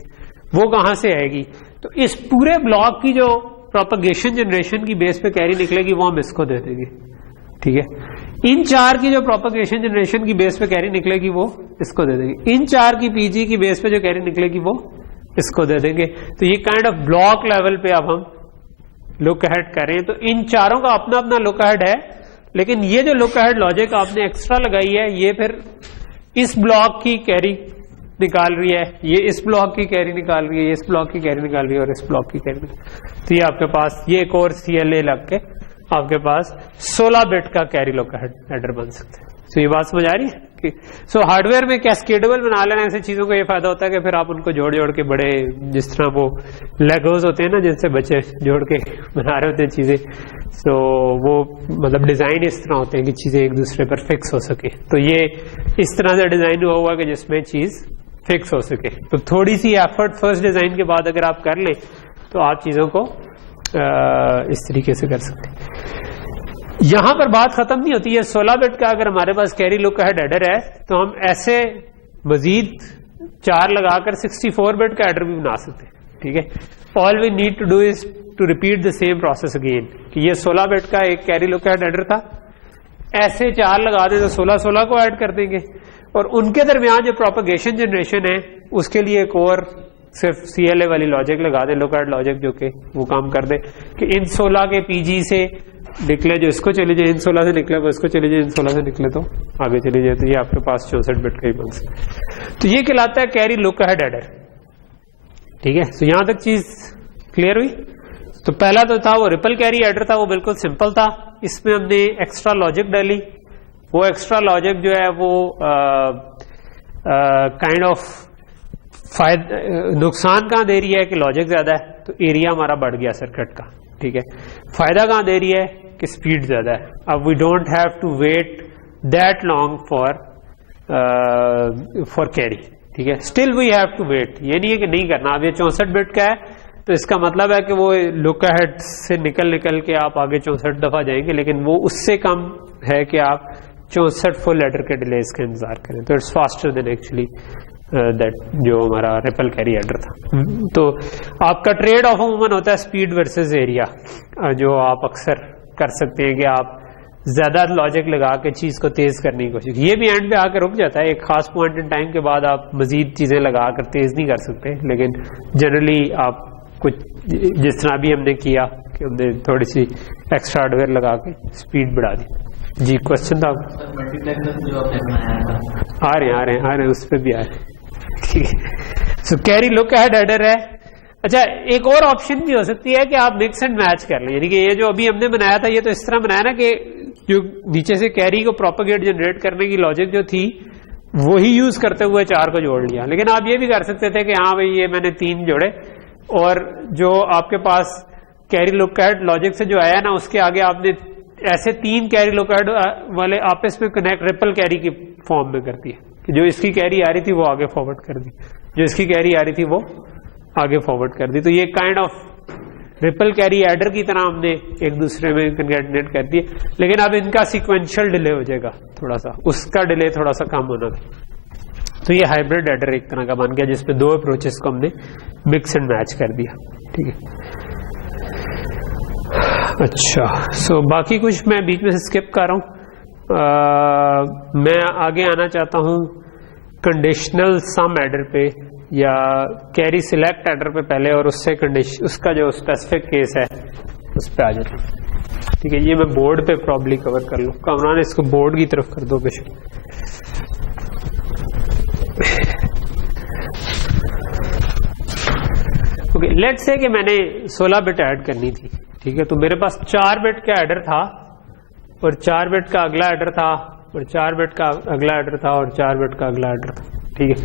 वो कहां से आएगी? तो इस पूरे ब्लॉक की जो प्रोपेगेशन जनरेशन की बेस पे कैरी निकलेगी वो हम इसको दे देंगे। ठीक है, इन 4 की जो प्रोपेगेशन जनरेशन की बेस पे कैरी निकलेगी वो इसको दे देंगे, इन 4 की पीजी की बेस पे जो कैरी निकलेगी वो इसको दे देंगे। तो ये काइंड ऑफ ब्लॉक लेवल पे अब हम लुक अहेड करें, तो इन चारों का अपना अपना लुक अहेड है, लेकिन ये जो लुक अहेड लॉजिक आपने एक्स्ट्रा लगाई है ये फिर इस ब्लॉक की कैरी निकाल रही है, ये इस ब्लॉक की कैरी निकाल रही है, ये इस ब्लॉक की कैरी निकाल रही है और इस ब्लॉक की कैरी। तो ये आपके पास ये एक और CLA लग के आपके पास 16 बिट का कैरी लुक अहेड एडर बन सकते हैं। तो ये बात समझ आ रही है कि हार्डवेयर में कैस्केडेबल बना लेना ऐसी चीजों को ये फायदा होता है कि फिर आप उनको जोड़ जोड़ के बड़े, जिस तरह वो लेगोज होते हैं ना जिनसे बच्चे जोड़ के बना रहे होते हैं चीजें, तो वो मतलब डिजाइन इस तरह होते हैं कि चीजें एक दूसरे पर फिक्स हो सके। तो ये इस तरह से डिजाइन हुआ हुआ कि जिसमें चीज फिक्स हो सके। तो थोड़ी सी एफर्ट फर्स्ट डिजाइन के बाद अगर आप कर लें तो आप चीजों को इस तरीके से कर सकते हैं। यहां पर बात खत्म नहीं होती है। 16 बिट का अगर हमारे पास कैरी लुक अहेड एडर है तो हम ऐसे मजीद 4 लगाकर 64 बिट का एडर भी बना सकते हैं। ठीक है, all we need to do is to repeat the same process again कि ये 16 बिट का एक कैरी लुक अहेड एडर था, ऐसे 4 लगा दें तो 16 को ऐड कर देंगे, और उनके दरमियान जो प्रोपेगेशन जनरेशन है उसके लिए एक और सिर्फ CLA वाली लॉजिक लगा दे, लुक अहेड लॉजिक, जो कि वो काम कर दे कि इन 16 के PG से निकले जो इसको चले जाए, इन 16 से निकले वो इसको चले जाए, इन 16 से निकले तो आगे चले जाए। तो ये आपके पास 64 बिट का ही बन सकता। तो ये कहलाता है कैरी लुक अहेड एडर। ठीक है, तो यहां तक चीज क्लियर हुई। तो पहला तो था वो रिपल कैरी एडर था, वो बिल्कुल सिंपल था, इसमें हमने एक्स्ट्रा लॉजिक डाली। वो एक्स्ट्रा लॉजिक जो है वो काइंड ऑफ नुकसान कहां दे रही है कि लॉजिक ज्यादा है तो एरिया हमारा बढ़ गया सर्किट का। ठीक है, फायदा कहां दे रही है कि स्पीड ज्यादा है। अब we don't have to wait that long for carry. ठीक है, still we have to wait, ये नहीं है कि नहीं करना। अब ये 64 बिट का है तो इसका मतलब है कि वो लुक अहेड से निकल के आप आगे 64 दफा जाएंगे, लेकिन वो उससे कम है कि आप 64 फुल एडर के डिलेस का इंतजार करें। तो it's faster than actually that जो हमारा रिपल कैरी एडर था। तो आपका ट्रेड ऑफ अमूमन होता है स्पीड वर्सेस एरिया, जो आप अक्सर कर सकते हैं कि आप ज्यादा लॉजिक लगा के चीज को तेज करने की कोशिश। ये भी एंड पे आकर रुक जाता है, एक खास पॉइंट इन टाइम के बाद आप मजीद चीजें लगा कर तेज नहीं कर सकते, लेकिन जनरली आप कुछ जिस तरह भी हमने किया कि हमने थोड़ी सी एक्स्ट्रा हार्डवेयर लगा के स्पीड बढ़ा दी। जी क्वेश्चन था आ रहे हैं उस पर भी आ रहे हैं। ठीक है, सो कैरी लुक अहेड एडर है। अच्छा, एक और ऑप्शन भी हो सकती है कि आप मिक्स एंड मैच कर लें, यानी कि ये जो अभी हमने बनाया था ये तो इस तरह बनाया ना कि जो नीचे से कैरी को प्रोपेगेट जनरेट करने की लॉजिक जो थी वही यूज करते हुए 4 को जोड़ लिया। लेकिन आप ये भी कर सकते थे कि हाँ भाई ये मैंने 3 जोड़े और जो आपके पास कैरी लुक अहेड लॉजिक से जो आया ना उसके आगे आपने ऐसे 3 कैरी लुक अहेड वाले आपस में कनेक्ट रिपल कैरी की फॉर्म में करती है कि जो इसकी कैरी आ रही थी वो आगे फॉरवर्ड कर दी, जो इसकी कैरी आ रही थी वो आगे फॉरवर्ड कर दी। तो ये kind of ripple carry adder की तरह हमने एक दूसरे में कंकैटिनेट कर दिए, लेकिन अब इनका सीक्वेंशियल डिले हो जाएगा थोड़ा सा, उसका डिले थोड़ा सा कम होना था। तो ये हाइब्रिड एडर एक तरह का बन गया जिसमें दो अप्रोचेस को हमने मिक्स एंड मैच कर दिया। ठीक है, अच्छा सो बाकी कुछ मैं बीच में से स्किप कर रहा हूं। मैं आगे आना चाहता हूं कंडीशनल सम एडर पे या कैरी सिलेक्ट एडर पे पहले, और उससे उसका जो स्पेसिफिक केस है उस पे आ जाता हूं। ठीक है, ये मैं बोर्ड पे प्रॉब्ली कवर कर लूं। कामरान इसको बोर्ड की तरफ कर दो बेशक। ओके, लेट्स से कि मैंने 16 बिट ऐड करनी थी। ठीक है, तो मेरे पास 4 बिट का एडर था और 4 बिट का अगला एडर था और 4 बिट का अगला एडर था और 4 बिट का अगला एडर था। ठीक है,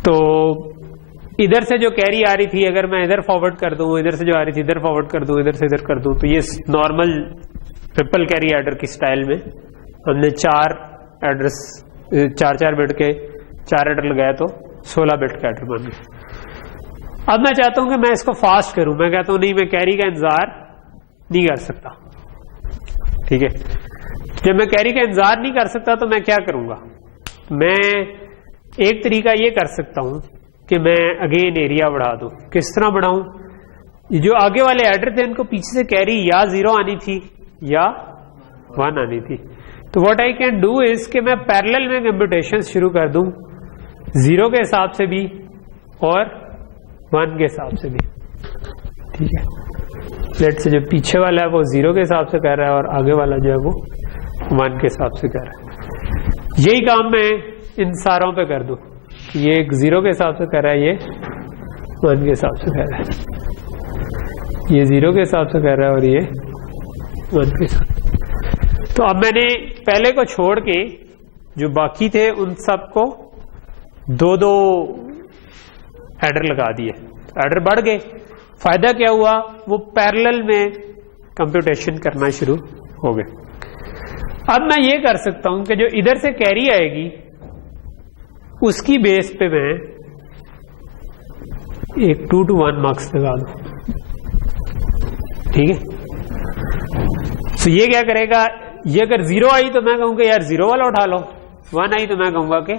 तो इधर से जो कैरी आ रही थी अगर मैं इधर फॉरवर्ड कर दूं, इधर से जो आ रही थी इधर फॉरवर्ड कर दूं, इधर से इधर कर दूं, तो ये नॉर्मल ट्रिपल कैरी एडर की स्टाइल में हमने 4 एड्रेस 4 बिट के 4 एडर लगाया तो 16 बिट का एडर बन गया। अब मैं चाहता हूं कि मैं इसको फास्ट करूं। मैं कहता हूं नहीं, मैं कैरी का इंतजार नहीं कर सकता। ठीक है, जब मैं कैरी का इंतजार नहीं कर सकता तो मैं क्या करूंगा? मैं एक तरीका ये कर सकता हूं कि मैं अगेन एरिया बढ़ा दूं। किस तरह बढ़ाऊं? जो आगे वाले एडर थे इनको पीछे से कैरी या 0 आनी थी या 1 आनी थी। तो what I can do is कि मैं पैरेलल में कंप्यूटेशन शुरू कर दूं 0 के हिसाब से भी और 1 के हिसाब से भी। ठीक है, लेट से जो पीछे वाला है वो 0 के हिसाब से कर रहा है और आगे वाला जो है वो 1 के हिसाब से कर रहा है। यही काम मैं इन सारों पे कर दूं। ये 0 के हिसाब से कर रहा है, ये 1 के हिसाब से कर रहा है, ये 0 के हिसाब से कर रहा है और ये 1 के हिसाब। तो अब मैंने पहले को छोड़ के जो बाकी थे उन सबको 2-2 एडर लगा दिए। एडर बढ़ गए। फायदा क्या हुआ? वो पैरेलल में कंप्यूटेशन करना शुरू हो गए। अब मैं ये कर सकता हूं कि जो इधर से कैरी आएगी उसकी बेस पे मैं एक 2 to 1 मार्क्स लगा दूं। ठीक है, तो ये क्या करेगा? ये अगर 0 आई तो मैं कहूंगा यार 0 वाला उठा लो, 1 आई तो मैं कहूंगा कि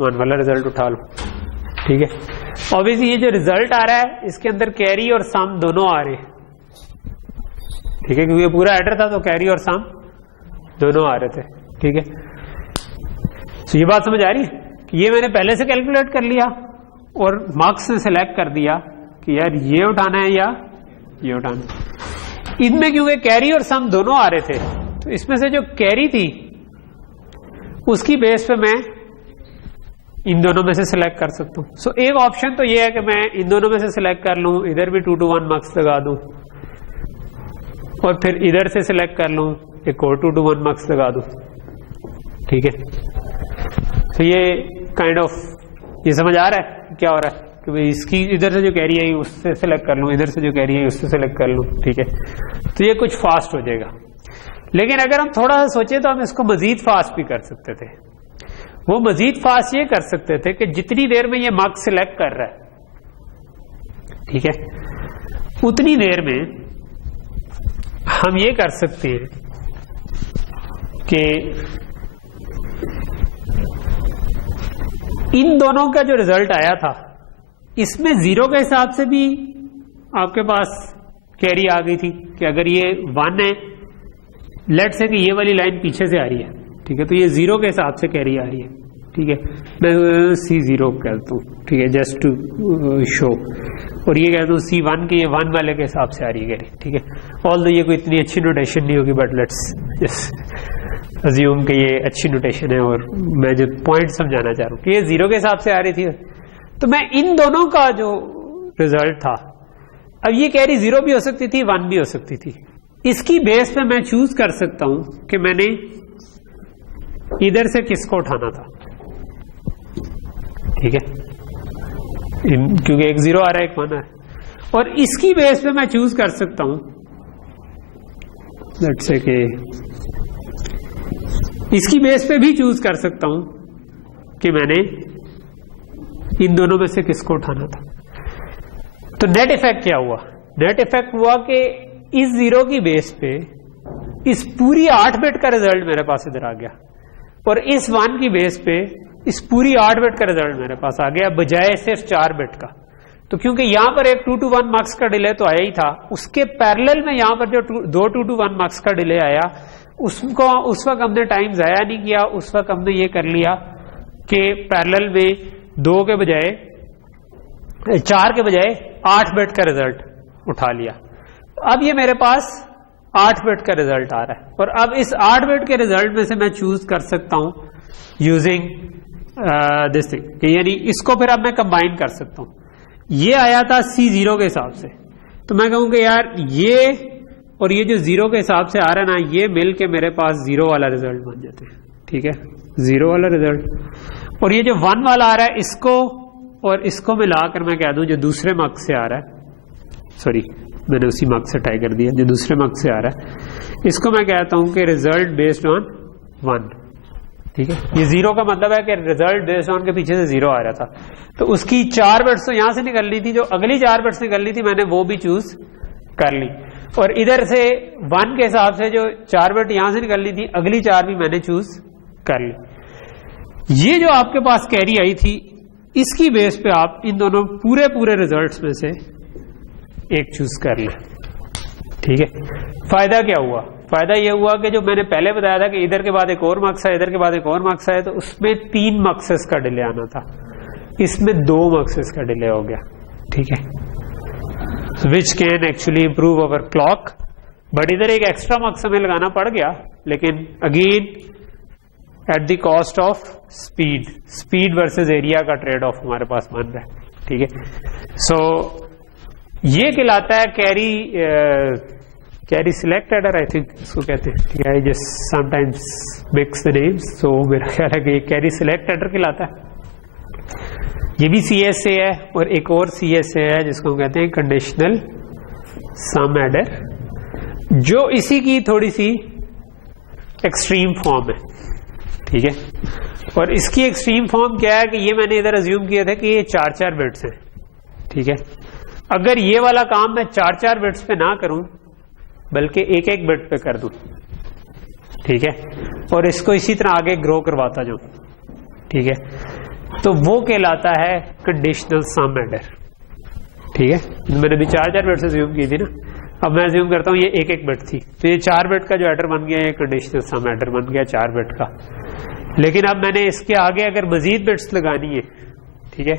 1 वाला रिजल्ट उठा लो। ठीक है, ऑब्वियसली ये जो रिजल्ट आ रहा है इसके अंदर कैरी और सम दोनों आ रहे हैं। ठीक है, क्योंकि ये पूरा एडर था तो कैरी और सम दोनों आ रहे थे। ठीक है, तो ये बात समझ आ रही है कि ये मैंने पहले से कैलकुलेट कर लिया और मार्क्स में सेलेक्ट कर दिया कि यार ये उठाना है या ये उठाना है। इनमें क्योंकि कैरी और सम दोनों आ रहे थे तो इसमें से जो कैरी थी उसकी बेस पे मैं इन दोनों में से सिलेक्ट कर सकता हूं। सो एक ऑप्शन तो ये है कि मैं इन दोनों में से सिलेक्ट कर लूं, इधर भी 2 to 1 मार्क्स लगा दूं और फिर इधर से सिलेक्ट कर लूं, एक और 2 to 1 मार्क्स लगा दूं। ठीक है, तो ये काइंड ऑफ ये समझ आ रहा है क्या हो रहा है कि भाई इसकी इधर से जो कैरी आई उससे सिलेक्ट कर लूं, इधर से जो कैरी आई उससे सिलेक्ट कर लूं। ठीक है, तो ये कुछ फास्ट हो जाएगा। लेकिन अगर हम थोड़ा सा सोचे तो हम इसको मजीद फास्ट भी कर सकते थे। वो मजीद फास्ट ये कर सकते थे कि जितनी देर में ये मार्क्स सिलेक्ट कर रहा है, ठीक है, उतनी देर में हम ये कर सकते हैं कि इन दोनों का जो रिजल्ट आया था इसमें 0 के हिसाब से भी आपके पास कैरी आ गई थी कि अगर ये 1 है, लेट से कि ये वाली लाइन पीछे से आ रही है। ठीक है, तो ये 0 के हिसाब से कैरी आ रही है। ठीक है, मैं C0 कहता हूँ। ठीक है, जस्ट टू शो, और ये कहता हूँ C1 के ये 1 वाले के हिसाब से आ रही है कैरी। ठीक है, ऑल दो ये कोई इतनी अच्छी नोटेशन नहीं होगी बट लेट्स जस्ट अज्यूम कि ये अच्छी नोटेशन है और मैं जो पॉइंट समझाना चाह रहा हूँ कि ये 0 के हिसाब से आ रही थी। तो मैं इन दोनों का जो रिजल्ट था, अब ये कैरी 0 भी हो सकती थी, 1 भी हो सकती थी। इसकी बेस पे मैं चूज कर सकता हूं कि मैंने इधर से किसको उठाना था। ठीक है, क्योंकि एक 0 आ रहा है, एक 1 आ रहा है, और इसकी बेस पे मैं चूज कर सकता हूं लेट्स से कि इसकी बेस पे भी चूज कर सकता हूं कि मैंने इन दोनों में से किसको उठाना था। तो नेट इफेक्ट क्या हुआ? नेट इफेक्ट हुआ कि इस 0 की बेस पे इस पूरी 8 बिट का रिजल्ट मेरे पास इधर आ गया। और इस 1 की बेस पे इस पूरी 8 बिट का रिजल्ट मेरे पास आ गया बजाय सिर्फ 4 बिट का। तो क्योंकि यहां पर एक 2 to 1 मक्स का डिले तो आया ही था, उसके पैरेलल में यहां पर जो 2 to 1 मक्स का डिले आया उसको उस वक्त हमने टाइम जाया नहीं किया, उस वक्त हमने ये कर लिया कि पैरेलल में 2 के बजाय 4 के बजाय 8 बिट का रिजल्ट उठा लिया। अब ये मेरे पास 8 बिट का रिजल्ट आ रहा है और अब इस 8 बिट के रिजल्ट में से मैं चूज कर सकता हूं यूजिंग दिस थिंग, यानी इसको फिर अब मैं कंबाइन कर सकता हूं। ये आया था C0 के हिसाब से, तो मैं कहूंगा यार ये और ये जो 0 के हिसाब से आ रहा है ना, ये मिल के मेरे पास 0 वाला रिजल्ट बन जाते हैं। ठीक है, 0 वाला रिजल्ट। और ये जो 1 वाला आ रहा है इसको और इसको मिलाकर मैं कह दूं जो दूसरे मक्स से आ रहा है, सॉरी मैंने उसी मक्स से टाई कर दिया, जो दूसरे मक्स से आ रहा है इसको मैं कहता हूं कि रिजल्ट बेस्ड ऑन 1। ठीक है, ये 0 का मतलब है कि रिजल्ट बेस्ड ऑन के पीछे से 0 आ रहा था, तो उसकी 4 बिट्स तो यहां से निकलनी थी, जो अगली 4 बिट्स निकलनी थी मैंने वो भी चूज कर ली, और इधर से 1 के हिसाब से जो 4 बिट यहां से निकलनी थी अगली 4 भी मैंने चूज कर ली। ये जो आपके पास कैरी आई थी इसकी बेस पे आप इन दोनों पूरे रिजल्ट्स में से एक चूज कर लें। ठीक है, फायदा क्या हुआ? फायदा यह हुआ कि जो मैंने पहले बताया था कि इधर के बाद एक और मक्स है, इधर के बाद एक और मक्स है, तो उसमें 3 मक्सेस का डिले आना था, इसमें 2 मक्सेस का डिले हो गया। ठीक है, which can actually improve our clock, but इधर एक एक्स्ट्रा मक्स हमें लगाना पड़ गया, लेकिन again at the cost of speed versus area का ट्रेड ऑफ हमारे पास बन रहा है। ठीक है, सो ये कहलाता है carry select adder, I think इसको कहते हैं। ठीक है, I just sometimes mix the names, so मेरा ख्याल है कि ये कैरी सिलेक्ट एडर कहलाता है। ये भी CSA है और एक और CSA है जिसको हम कहते हैं कंडीशनल सम एडर, जो इसी की थोड़ी सी एक्सट्रीम फॉर्म है। ठीक है, और इसकी एक्सट्रीम फॉर्म क्या है कि ये मैंने इधर अज्यूम किया था कि ये 4-4 बिट्स हैं। ठीक है, अगर ये वाला काम मैं 4-4 बिट्स पे ना करूं बल्कि एक बिट पे कर दूं, ठीक है, और इसको इसी तरह आगे ग्रो करवाता जाऊं, ठीक है, तो वो कहलाता है कंडीशनल सम एडर। ठीक है, मैंने भी 4-4 बिट्स अज्यूम की थी ना, अब मैं अज्यूम करता हूं ये एक बिट थी, तो ये 4 बिट का जो एडर बन गया ये कंडीशनल सम एडर बन गया 4 बिट का। लेकिन अब मैंने इसके आगे अगर मजीद बिट्स लगानी है, ठीक है,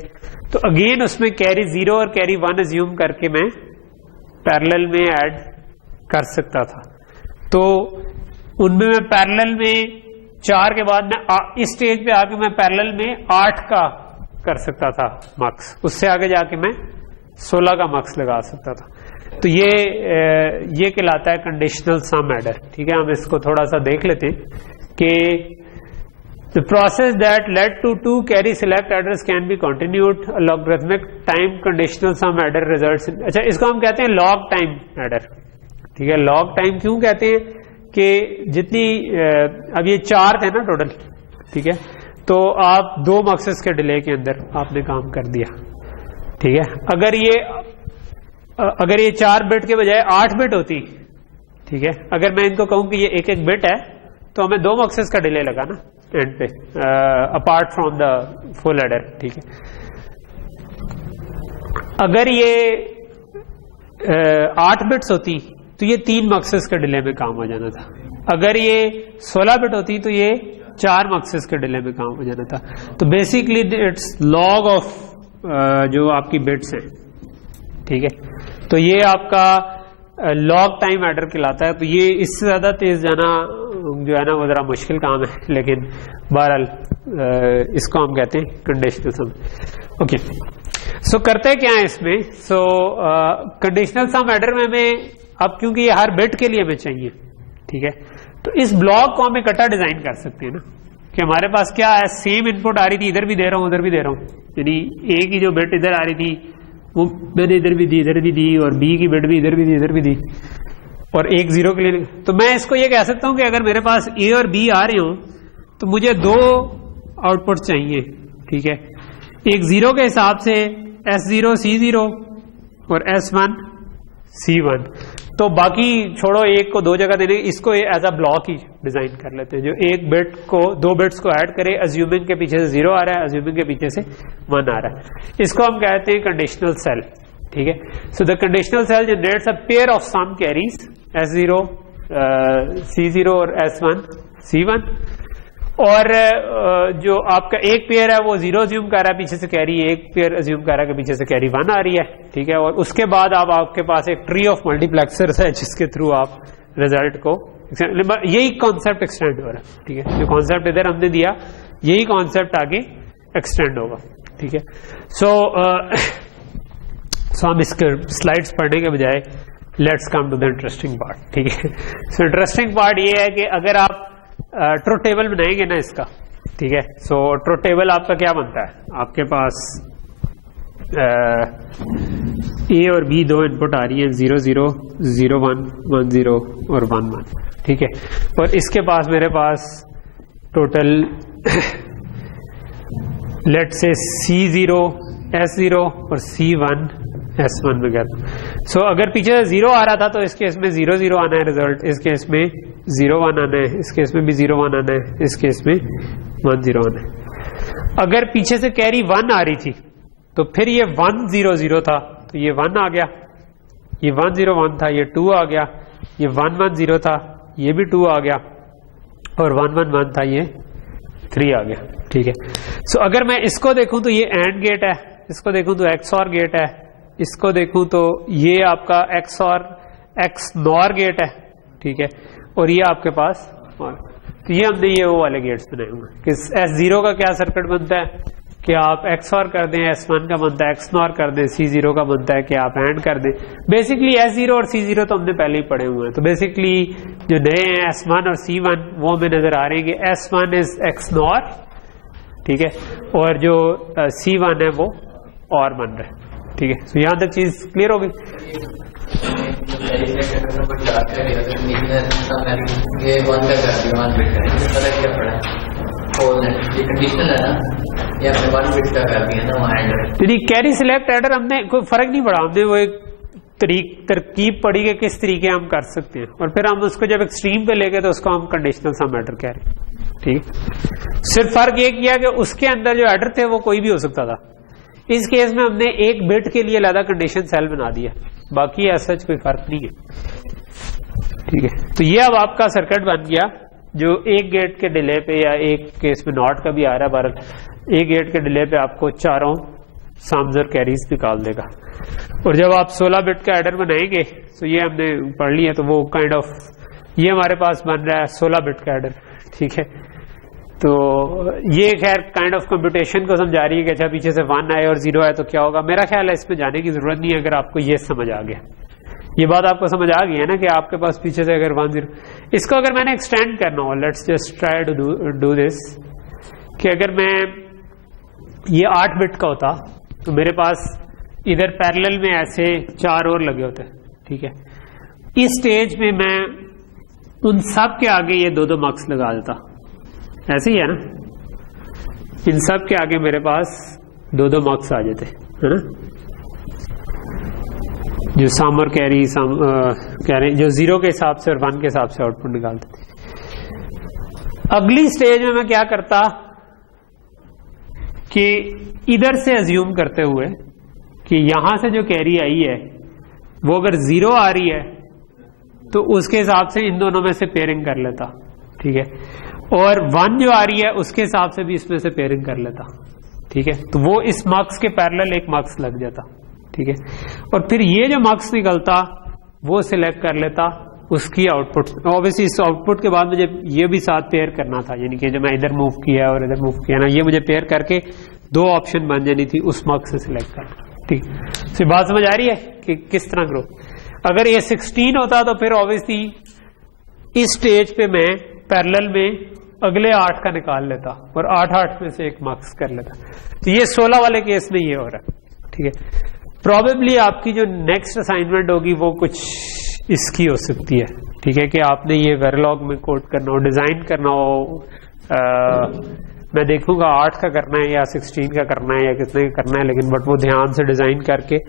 तो अगेन उसमें कैरी 0 और कैरी 1 अज्यूम करके मैं पैरेलल में ऐड कर सकता था। तो उनमें मैं पैरेलल में 4 के बाद मैं इस स्टेज पे आके मैं पैरेलल में 8 का कर सकता था मक्स, उससे आगे जाके मैं 16 का मक्स लगा सकता था। तो ये कहलाता है कंडीशनल सम एडर। ठीक है, हम इसको थोड़ा सा देख लेते हैं कि the process that led to 2 carry select adders can be continued, a logarithmic time conditional sum adder results in, अच्छा इसको हम कहते हैं log time adder। ठीक है, log time क्यों कहते हैं कि जितनी अब ये 4 थे ना टोटल, ठीक है, तो आप 2 मक्सेस के डिले के अंदर आपने काम कर दिया। ठीक है, अगर ये 4 बिट के बजाय 8 बिट होती, ठीक है, अगर मैं इनको कहूं कि ये एक बिट है तो हमें 2 मक्सेस का डिले लगा ना एंड पे, apart from the full adder. ठीक है, अगर ये 8 बिट्स होती तो ये 3 मक्सेस के डिले में काम हो जाना था, अगर ये 16 बिट होती तो ये 4 मक्सेस के डिले में काम हो जाना था। तो बेसिकली इट्स लॉग ऑफ जो आपकी बिट्स हैं। ठीक है, तो ये आपका लॉग टाइम एडर कहलाता है। तो ये इससे ज्यादा तेज जाना जो है ना वो जरा मुश्किल काम है, लेकिन बहरहाल इसको हम कहते हैं कंडीशनल सम। ओके, सो करते क्या है इसमें? सो कंडीशनल सम एडर में हमें अब क्योंकि ये हर बिट के लिए हमें चाहिए, ठीक है, तो इस ब्लॉक को हम इकट्ठा डिजाइन कर सकते हैं ना, कि हमारे पास क्या है, सेम इनपुट आ रही थी, इधर भी दे रहा हूं उधर भी दे रहा हूं, यानी ए की जो बिट इधर आ रही थी वो मैंने इधर भी दी और बी की बिट भी इधर भी दी इधर भी दी, और एक 0 के लिए। तो मैं इसको ये कह सकता हूं कि अगर मेरे पास ए और बी आ रहे हो तो मुझे 2 आउटपुट चाहिए। ठीक है, एक 0 के हिसाब से S0 C0 और S1 C1, तो बाकी छोड़ो, एक को 2 जगह देने, इसको एज अ ब्लॉक ही डिजाइन कर लेते हैं, जो एक बिट को, दो बिट्स को ऐड करे, अज्यूमिंग के पीछे से 0 आ रहा है, अज्यूमिंग के पीछे से 1 आ रहा है। इसको हम कहते हैं कंडीशनल सेल, ठीक है। So the conditional cell generates a pair of sum carries S0 C0 और S1 C1, और जो आपका एक पेयर है वो 0 अज्यूम कर रहा है पीछे से कैरी, एक पेयर अज्यूम कर रहा है कि पीछे से कैरी 1 आ रही है, ठीक है। और उसके बाद आपके पास एक ट्री ऑफ मल्टीप्लेक्सर्स है जिसके थ्रू आप रिजल्ट को, यही कॉन्सेप्ट एक्सटेंड हो रहा है, ठीक है। जो कॉन्सेप्ट इधर हमने दिया यही कॉन्सेप्ट आगे एक्सटेंड होगा, ठीक है। सो हम इसके स्लाइड्स पढ़ने के बजाय let's come to the interesting part, ठीक है। सो इंटरेस्टिंग पार्ट ये है कि अगर आप ट्रुथ टेबल बनाएंगे ना इसका, ठीक है। सो ट्रुथ टेबल आपका क्या बनता है, आपके पास ए और बी दो इनपुट आ रही है, 0 0 0 1 1 0 और 1 1, ठीक है। और इसके पास मेरे पास टोटल लेट से C0 S0 और C1 S1 वगैरह। सो अगर पीछे 0 आ रहा था तो इस केस में 0 0 आना है रिजल्ट, इस केस में 0 1 आना है, इस केस में भी 0 1 आना है, इस केस में 1 0 आना है। अगर पीछे से कैरी 1 आ रही थी तो फिर ये 1 0 0 था तो ये 1 आ गया, ये 1 0 1 था, ये 2 आ गया, ये 1 1 0 था, ये भी 2 आ गया, और 1 1 1 था, ये 3 आ गया, ठीक है। सो अगर मैं इसको देखूं तो ये एंड गेट है, इसको देखूं तो XOR गेट है, इसको देखूं तो ये आपका XNOR गेट है, ठीक है। और ये आपके पास, और तो ये हमने ये वो वाले गेट्स बनाए हुए हैं कि S0 का क्या सर्किट बनता है कि आप XOR कर दें, S1 का बनता है XNOR कर दें, C0 का बनता है कि आप AND कर दें। बेसिकली S0 और C0 तो हमने पहले ही पढ़े हुए हैं, तो बेसिकली जो नए हैं S1 और C1 वो हमें नजर आ रहे हैं कि S1 इज XNOR, ठीक है, और जो C1 है वो OR बन रहा है, ठीक है। तो यहां तक चीज क्लियर हो गई। कैरी सिलेक्ट एडर हमने कोई फर्क नहीं पड़ा, हमने वो एक तरकीब पड़ी कि किस तरीके हम कर सकते हैं, और फिर हम उसको जब एक्सट्रीम पे ले गए तो उसको हम कंडीशनल सम एडर कह रहे हैं, ठीक। सिर्फ फर्क ये किया कि उसके अंदर जो एडर थे वो कोई भी हो सकता था। इस केस में हमने एक बिट के लिए अलग कंडीशन सेल बना दिया, बाकी ऐसा कोई फर्क नहीं है, ठीक है। तो ये अब आपका सर्किट बन गया जो एक गेट के डिले पे, या एक केस में नॉट का भी आ रहा है बहरहाल, एक गेट के डिले पे आपको चारों सम्स और कैरीज निकाल देगा। और जब आप 16 बिट का एडर बनाएंगे, तो ये हमने पढ़ लिया, तो वो काइंड ऑफ ये हमारे पास बन रहा है 16 बिट का एडर, ठीक है। तो ये खैर काइंड ऑफ कंप्यूटेशन को समझा रही है कि अच्छा पीछे से 1 आए और 0 आए तो क्या होगा। मेरा ख्याल है इसमें जाने की जरूरत नहीं है, अगर आपको ये समझ आ गया, ये बात आपको समझ आ गई है ना कि आपके पास पीछे से अगर 1 0, इसको अगर मैंने एक्सटेंड करना हो, let's just try to do this, कि अगर मैं ये 8 बिट का होता तो मेरे पास इधर पैरेलल में ऐसे 4 और लगे होते, ठीक है। इस स्टेज में मैं उन सब के आगे ये 2-2 मार्क्स लगा देता, ऐसे ही है ना, इन सब के आगे मेरे पास 2-2 मार्क्स आ जाते, है ना, जो सम और कैरी कह रहे हैं, जो 0 के हिसाब से और 1 के हिसाब से आउटपुट निकालते। अगली स्टेज में मैं क्या करता कि इधर से अज्यूम करते हुए कि यहां से जो कैरी आई है वो अगर 0 आ रही है तो उसके हिसाब से इन दोनों में से पेयरिंग कर लेता, ठीक है, और 1 जो आ रही है उसके हिसाब से भी इसमें से पेयरिंग कर लेता, ठीक है। तो वो इस मार्क्स के पैरेलल एक मार्क्स लग जाता, ठीक है। और फिर ये जो मार्क्स निकलता वो सिलेक्ट कर लेता उसकी आउटपुट। ऑब्वियसली इस आउटपुट के बाद मुझे ये भी साथ पेयर करना था, यानी कि जो मैं इधर मूव किया और इधर मूव किया ना, ये मुझे पेयर करके 2 ऑप्शन बन जानी थी, उस मार्क्स से सिलेक्ट करना, ठीक। तो बात समझ आ रही है कि किस तरह करो। अगर ये 16 होता तो फिर ऑब्वियसली इस स्टेज पे मैं पैरेलल में अगले 8 का निकाल लेता और 8 में से एक मार्क्स कर लेता। तो ये 16 वाले केस में ये हो रहा है, ठीक है। प्रोबेबली आपकी जो नेक्स्ट असाइनमेंट होगी वो कुछ इसकी हो सकती है, ठीक है, कि आपने ये वेरिलॉग में कोड करना हो, डिजाइन करना हो। मैं देखूंगा 8 का करना है या 16 का करना है या कितने का करना है, लेकिन बट वो ध्यान से डिजाइन करके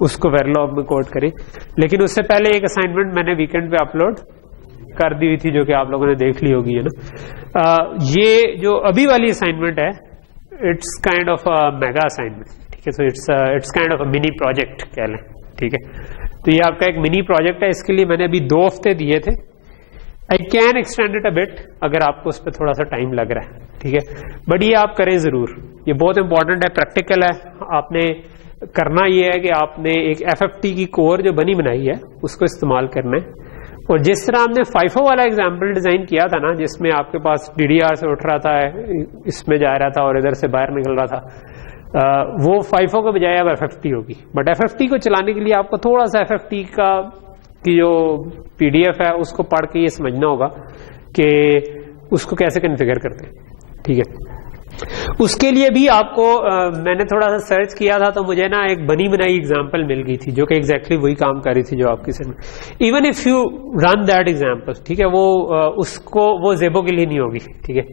उसको वेरिलॉग में कोड करें। लेकिन उससे पहले एक असाइनमेंट मैंने वीकेंड पे अपलोड कर दी हुई थी, जो कि आप लोगों ने देख ली होगी, है ना। ये जो अभी वाली असाइनमेंट है, it's kind of a mega assignment, ठीक है। So it's kind of a mini project कह लें, ठीक है। तो ये आपका एक मिनी प्रोजेक्ट है, इसके लिए मैंने अभी 2 हफ्ते दिए थे। I can extend it a bit अगर आपको उस पर थोड़ा सा टाइम लग रहा है, ठीक है, बट ये आप करें जरूर, ये बहुत इंपॉर्टेंट है, प्रैक्टिकल है। आपने करना ये है कि आपने एक FFT की कोर जो बनी बनाई है उसको इस्तेमाल करना है। और जिस तरह हमने FIFO वाला एग्जाम्पल डिजाइन किया था ना, जिसमें आपके पास DDR से उठ रहा था, इसमें जा रहा था और इधर से बाहर निकल रहा था, वो FIFO के बजाय अब FFT होगी। बट FFT को चलाने के लिए आपको थोड़ा सा FFT की जो PDF है उसको पढ़ के ये समझना होगा कि उसको कैसे कॉन्फ़िगर करते हैं, ठीक है। उसके लिए भी आपको मैंने थोड़ा सा सर्च किया था, तो मुझे ना एक बनी बनाई एग्जांपल मिल गई थी जो कि एग्जैक्टली वही काम कर रही थी जो आपकी सर में। Even if you run that example, ठीक है, वो ज़ेबो के लिए नहीं होगी, ठीक है।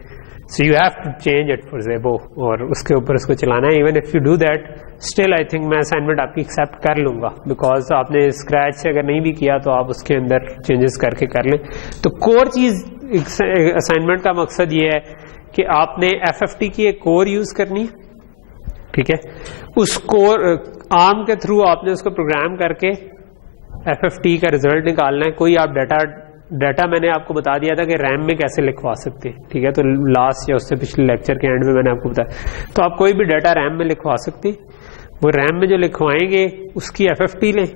So you have to change it for ज़ेबो और उसके ऊपर उसको चलाना है। Even if you do that, still I think मैं असाइनमेंट आपकी एक्सेप्ट कर लूंगा, बिकॉज आपने स्क्रैच से अगर नहीं भी किया तो आप उसके अंदर चेंजेस करके कर लें। तो कोर चीज असाइनमेंट का मकसद ये है कि आपने FFT की एक कोर यूज करनी है, ठीक है। उस कोर आर्म के थ्रू आपने उसको प्रोग्राम करके FFT का रिजल्ट निकालना है। कोई आप डाटा मैंने आपको बता दिया था कि रैम में कैसे लिखवा सकते हैं, ठीक है। तो लास्ट या उससे पिछले लेक्चर के एंड में मैंने आपको बताया, तो आप कोई भी डाटा रैम में लिखवा सकते हैं। वो रैम में जो लिखवाएंगे उसकी FFT लें,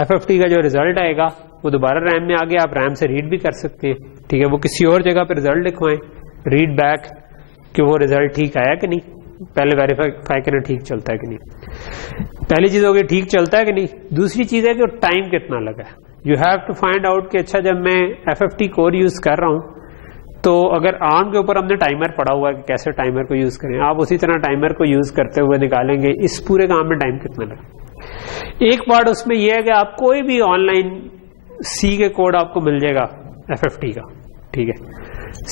FFT का जो रिजल्ट आएगा वो दोबारा रैम में आगे आप रैम से रीड भी कर सकते हैं, ठीक है। वो किसी और जगह पर रिजल्ट लिखवाएं, रीड बैक कि वो रिजल्ट ठीक आया कि नहीं, पहले वेरीफाई करना ठीक चलता है कि नहीं। पहली चीज होगी ठीक चलता है कि नहीं। दूसरी चीज है कि टाइम कितना लगा है। You have to find out कि अच्छा जब मैं FFT कोर यूज कर रहा हूं तो अगर आर्म के ऊपर हमने टाइमर पड़ा हुआ है कि कैसे टाइमर को यूज करें, आप उसी तरह टाइमर को यूज करते हुए निकालेंगे इस पूरे काम में टाइम कितना लगा। एक पार्ट उसमें यह है कि आप कोई भी ऑनलाइन C के कोड आपको मिल जाएगा FFT का, ठीक है।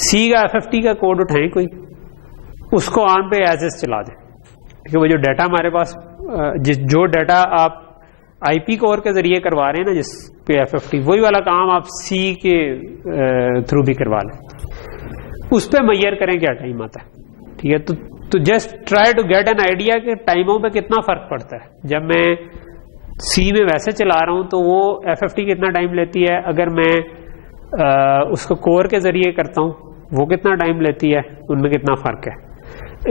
C का FFT का कोड उठाएं कोई, उसको आर्म पे एज एस चला दें, ठीक है। वो जो डाटा हमारे पास जो डाटा आप IP कोर के जरिए करवा रहे हैं ना जिस पे FFT, वही वाला काम आप C के थ्रू भी करवा लें। उस पे मैयर करें क्या टाइम आता है, ठीक है। तो just try to get an idea कि टाइमों पे कितना फर्क पड़ता है। जब मैं C में वैसे चला रहा हूं तो वो FFT कितना टाइम लेती है, अगर मैं उसको कोर के जरिए करता हूं वो कितना टाइम लेती है, उनमें कितना फर्क है।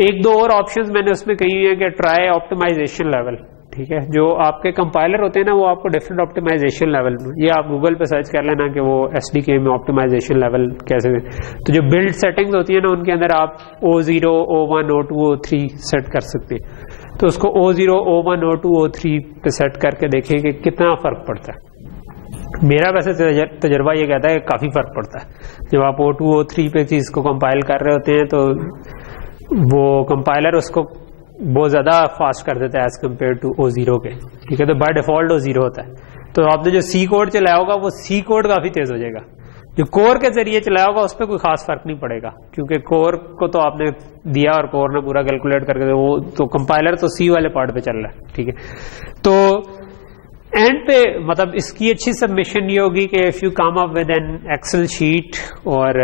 1-2 और ऑप्शंस मैंने उसमें कही है कि ट्राई ऑप्टिमाइजेशन लेवल, ठीक है। जो आपके कंपाइलर होते हैं ना वो आपको डिफरेंट ऑप्टिमाइजेशन लेवल, ये आप गूगल पे सर्च कर लेना कि वो SDK में ऑप्टिमाइजेशन लेवल कैसे। तो जो बिल्ड सेटिंग्स होती है ना उनके अंदर आप O0, O1, O2, O3 set कर सकते हैं। तो उसको O0, O1, O2, O3 पे सेट करके देखें कि कितना फर्क पड़ता है। मेरा वैसे तजर्बा ये कहता है कि काफी फर्क पड़ता है। जब आप O2, O3 पे चीज को कंपाइल कर रहे होते हैं तो वो कंपाइलर उसको बहुत ज्यादा फास्ट कर देता है एज कम्पेयर टू O0 के, ठीक है। तो बाय डिफॉल्ट O0 होता है। तो आपने जो C कोड चलाया होगा वो C कोड काफी तेज हो जाएगा। जो कोर के जरिए चलाया होगा उस पर कोई खास फर्क नहीं पड़ेगा, क्योंकि कोर को तो आपने दिया और कोर ने पूरा कैलकुलेट करके वो तो कंपाइलर तो C वाले पार्ट पे चल रहा है, ठीक है। तो एंड पे मतलब इसकी अच्छी सबमिशन ये होगी कि if you come up with an excel sheet और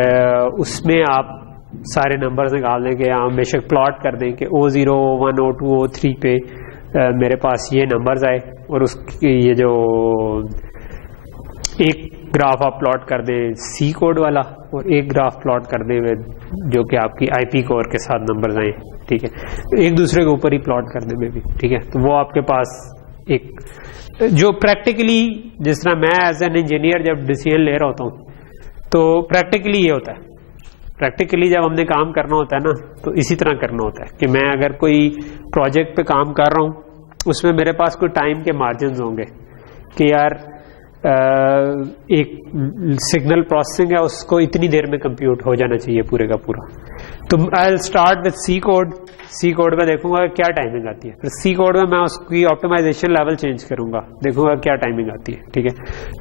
उसमें आप सारे नंबर्स निकाल दें कि हम बेशक प्लॉट कर दें कि O0, O1, O2, O3 पे मेरे पास ये नंबर्स आए और उसकी ये जो एक ग्राफ आप प्लॉट कर दें C कोड वाला और एक ग्राफ प्लॉट कर दें जो कि आपकी IP कोर के साथ नंबर्स आए, ठीक है। एक दूसरे के ऊपर ही प्लॉट कर दें मे भी, ठीक है। तो वो आपके पास एक जो प्रैक्टिकली जिस तरह मैं एज एन इंजीनियर जब डिसीजन ले रहा होता हूँ तो प्रैक्टिकली ये होता है। प्रैक्टिकली जब हमने काम करना होता है ना तो इसी तरह करना होता है कि मैं अगर कोई प्रोजेक्ट पे काम कर रहा हूँ उसमें मेरे पास कोई टाइम के मार्जिन होंगे कि यार एक सिग्नल प्रोसेसिंग है उसको इतनी देर में कंप्यूट हो जाना चाहिए पूरे का पूरा। तो I will start with C code में देखूंगा क्या टाइमिंग आती है, फिर C कोड में मैं उसकी ऑप्टिमाइजेशन लेवल चेंज करूंगा, देखूंगा क्या टाइमिंग आती है, ठीक है।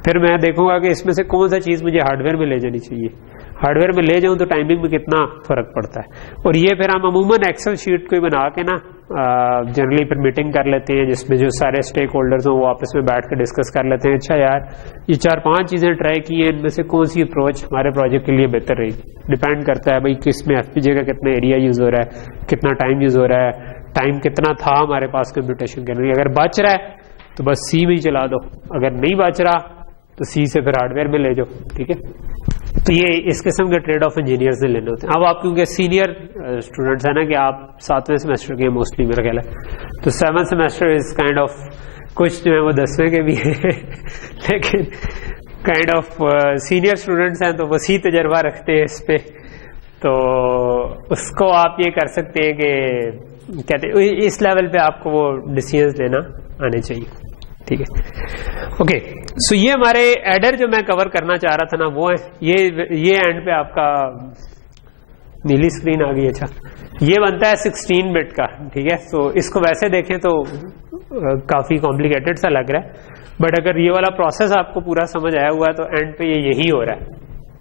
फिर मैं देखूंगा कि इसमें से कौन सा चीज मुझे हार्डवेयर में ले जानी चाहिए, हार्डवेयर में ले जाऊं तो टाइमिंग में कितना फर्क पड़ता है। और ये फिर हम अमूमन एक्सेल शीट को बना के ना जनरली फिर मीटिंग कर लेते हैं, जिसमें जो सारे स्टेक होल्डर्स हों वो आपस में बैठ कर डिस्कस कर लेते हैं, अच्छा यार ये 4-5 चीजें ट्राई की हैं, इनमें से कौन सी अप्रोच हमारे प्रोजेक्ट के लिए बेहतर रहेगी। डिपेंड करता है भाई किस में एफपीजे का कितना एरिया यूज हो रहा है, कितना टाइम यूज हो रहा है, टाइम कितना था हमारे पास कंप्यूटेशन करने के। अगर बच रहा है तो बस सी में ही चला दो, अगर नहीं बच रहा तो सी से फिर हार्डवेयर में ले जाओ, ठीक है। तो ये इस किस्म के ट्रेड ऑफ इंजीनियर्स से लेने होते हैं। अब आप क्योंकि सीनियर स्टूडेंट्स हैं ना कि आप 7वें सेमेस्टर के मोस्टली मेरा ख्याल है, तो 7th semester is kind of, कुछ जो है वो 10वें के भी है लेकिन काइंड ऑफ सीनियर स्टूडेंट्स हैं तो वसी तजर्बा रखते हैं इस पे, तो उसको आप ये कर सकते हैं कि कहते हैं इस लेवल पे आपको वो डिसीजंस लेना आने चाहिए, ठीक है। ओके, सो ये हमारे एडर जो मैं कवर करना चाह रहा था ना वो है ये एंड पे आपका नीली स्क्रीन आ गई। अच्छा, ये बनता है 16 बिट का, ठीक है। सो इसको वैसे देखें तो काफी कॉम्प्लिकेटेड सा लग रहा है, बट अगर ये वाला प्रोसेस आपको पूरा समझ आया हुआ है तो एंड पे ये यही हो रहा है,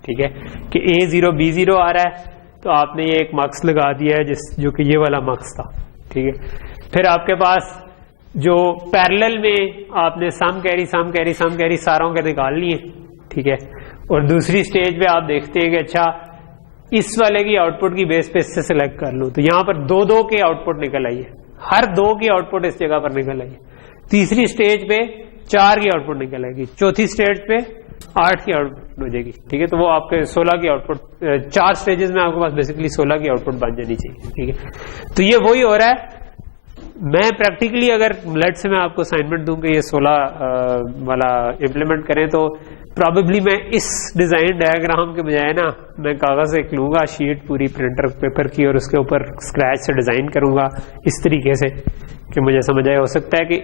ठीक है, कि A0 B0 आ रहा है तो आपने ये एक मार्क्स लगा दिया है जो कि ये वाला मार्क्स था, ठीक है। फिर आपके पास जो पैरेलल में आपने सम कैरी सारों के निकाल लिए, ठीक है। और दूसरी स्टेज पे आप देखते हैं कि अच्छा इस वाले की आउटपुट की बेस पे इससे सिलेक्ट कर लूं, तो यहां पर 2-2 के आउटपुट निकल आई है, हर 2 की आउटपुट इस जगह पर निकल आई है। तीसरी स्टेज पे 4 की आउटपुट निकल आएगी, चौथी स्टेज पे 8 की आउटपुट हो जाएगी, ठीक है। तो वो आपके 16 की आउटपुट, 4 स्टेजेस में आपके पास बेसिकली 16 की आउटपुट बन जानी चाहिए, ठीक है। तो ये वही हो रहा है। मैं प्रैक्टिकली अगर लेट से मैं आपको असाइनमेंट दूं कि ये 16 वाला इम्प्लीमेंट करें तो प्रॉबेबली मैं इस डिजाइन डायग्राम के बजाय ना मैं कागज एक लूंगा, शीट पूरी प्रिंटर पेपर की, और उसके ऊपर स्क्रैच से डिजाइन करूंगा इस तरीके से कि मुझे समझ आए। हो सकता है कि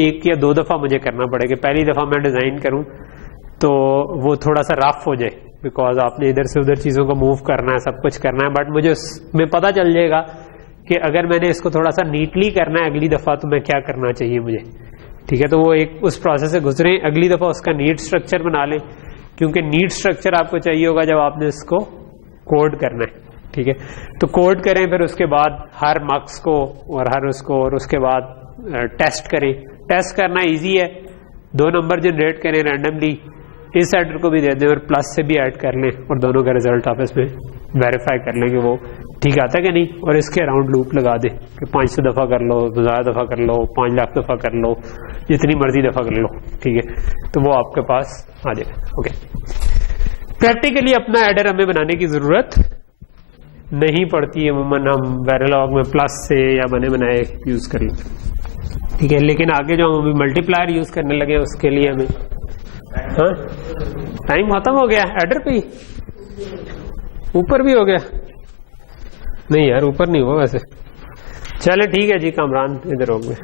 1 या 2 दफा मुझे करना पड़े कि पहली दफा मैं डिजाइन करूं तो वो थोड़ा सा रफ हो जाए, बिकॉज आपने इधर से उधर चीजों को मूव करना है, सब कुछ करना है, बट मुझे उसमें पता चल जाएगा कि अगर मैंने इसको थोड़ा सा नीटली करना है अगली दफा तो मैं क्या करना चाहिए मुझे, ठीक है। तो वो एक उस प्रोसेस से गुजरे, अगली दफा उसका नीट स्ट्रक्चर बना लें, क्योंकि नीट स्ट्रक्चर आपको चाहिए होगा जब आपने इसको कोड करना है, ठीक है। तो कोड करें, फिर उसके बाद हर मार्क्स को और हर उसको, और उसके बाद टेस्ट करें। टेस्ट करना इजी है, 2 नंबर जनरेट करें रैंडमली, इस एडर को भी दे दें और प्लस से भी ऐड कर लें, और दोनों का रिजल्ट आप इसमें वेरीफाई कर लें कि वो ठीक आता है कि नहीं, और इसके अराउंड लूप लगा दे कि 500 दफा कर लो, 1000 दफा कर लो, 5 लाख दफा कर लो, जितनी मर्जी दफा कर लो, ठीक है। तो वो आपके पास आ जाएगा। ओके, प्रैक्टिकली अपना एडर हमें बनाने की जरूरत नहीं पड़ती है, अमूमन हम वेरिलॉग में प्लस से या बने बनाए यूज कर लें, ठीक है। लेकिन आगे जो हम अभी मल्टीप्लायर यूज करने लगे उसके लिए हमें, हाँ टाइम खत्म हो गया एडर पे ही, ऊपर भी हो गया नहीं यार, ऊपर नहीं हुआ वैसे। चले ठीक है जी, कामरान इधर हो गए।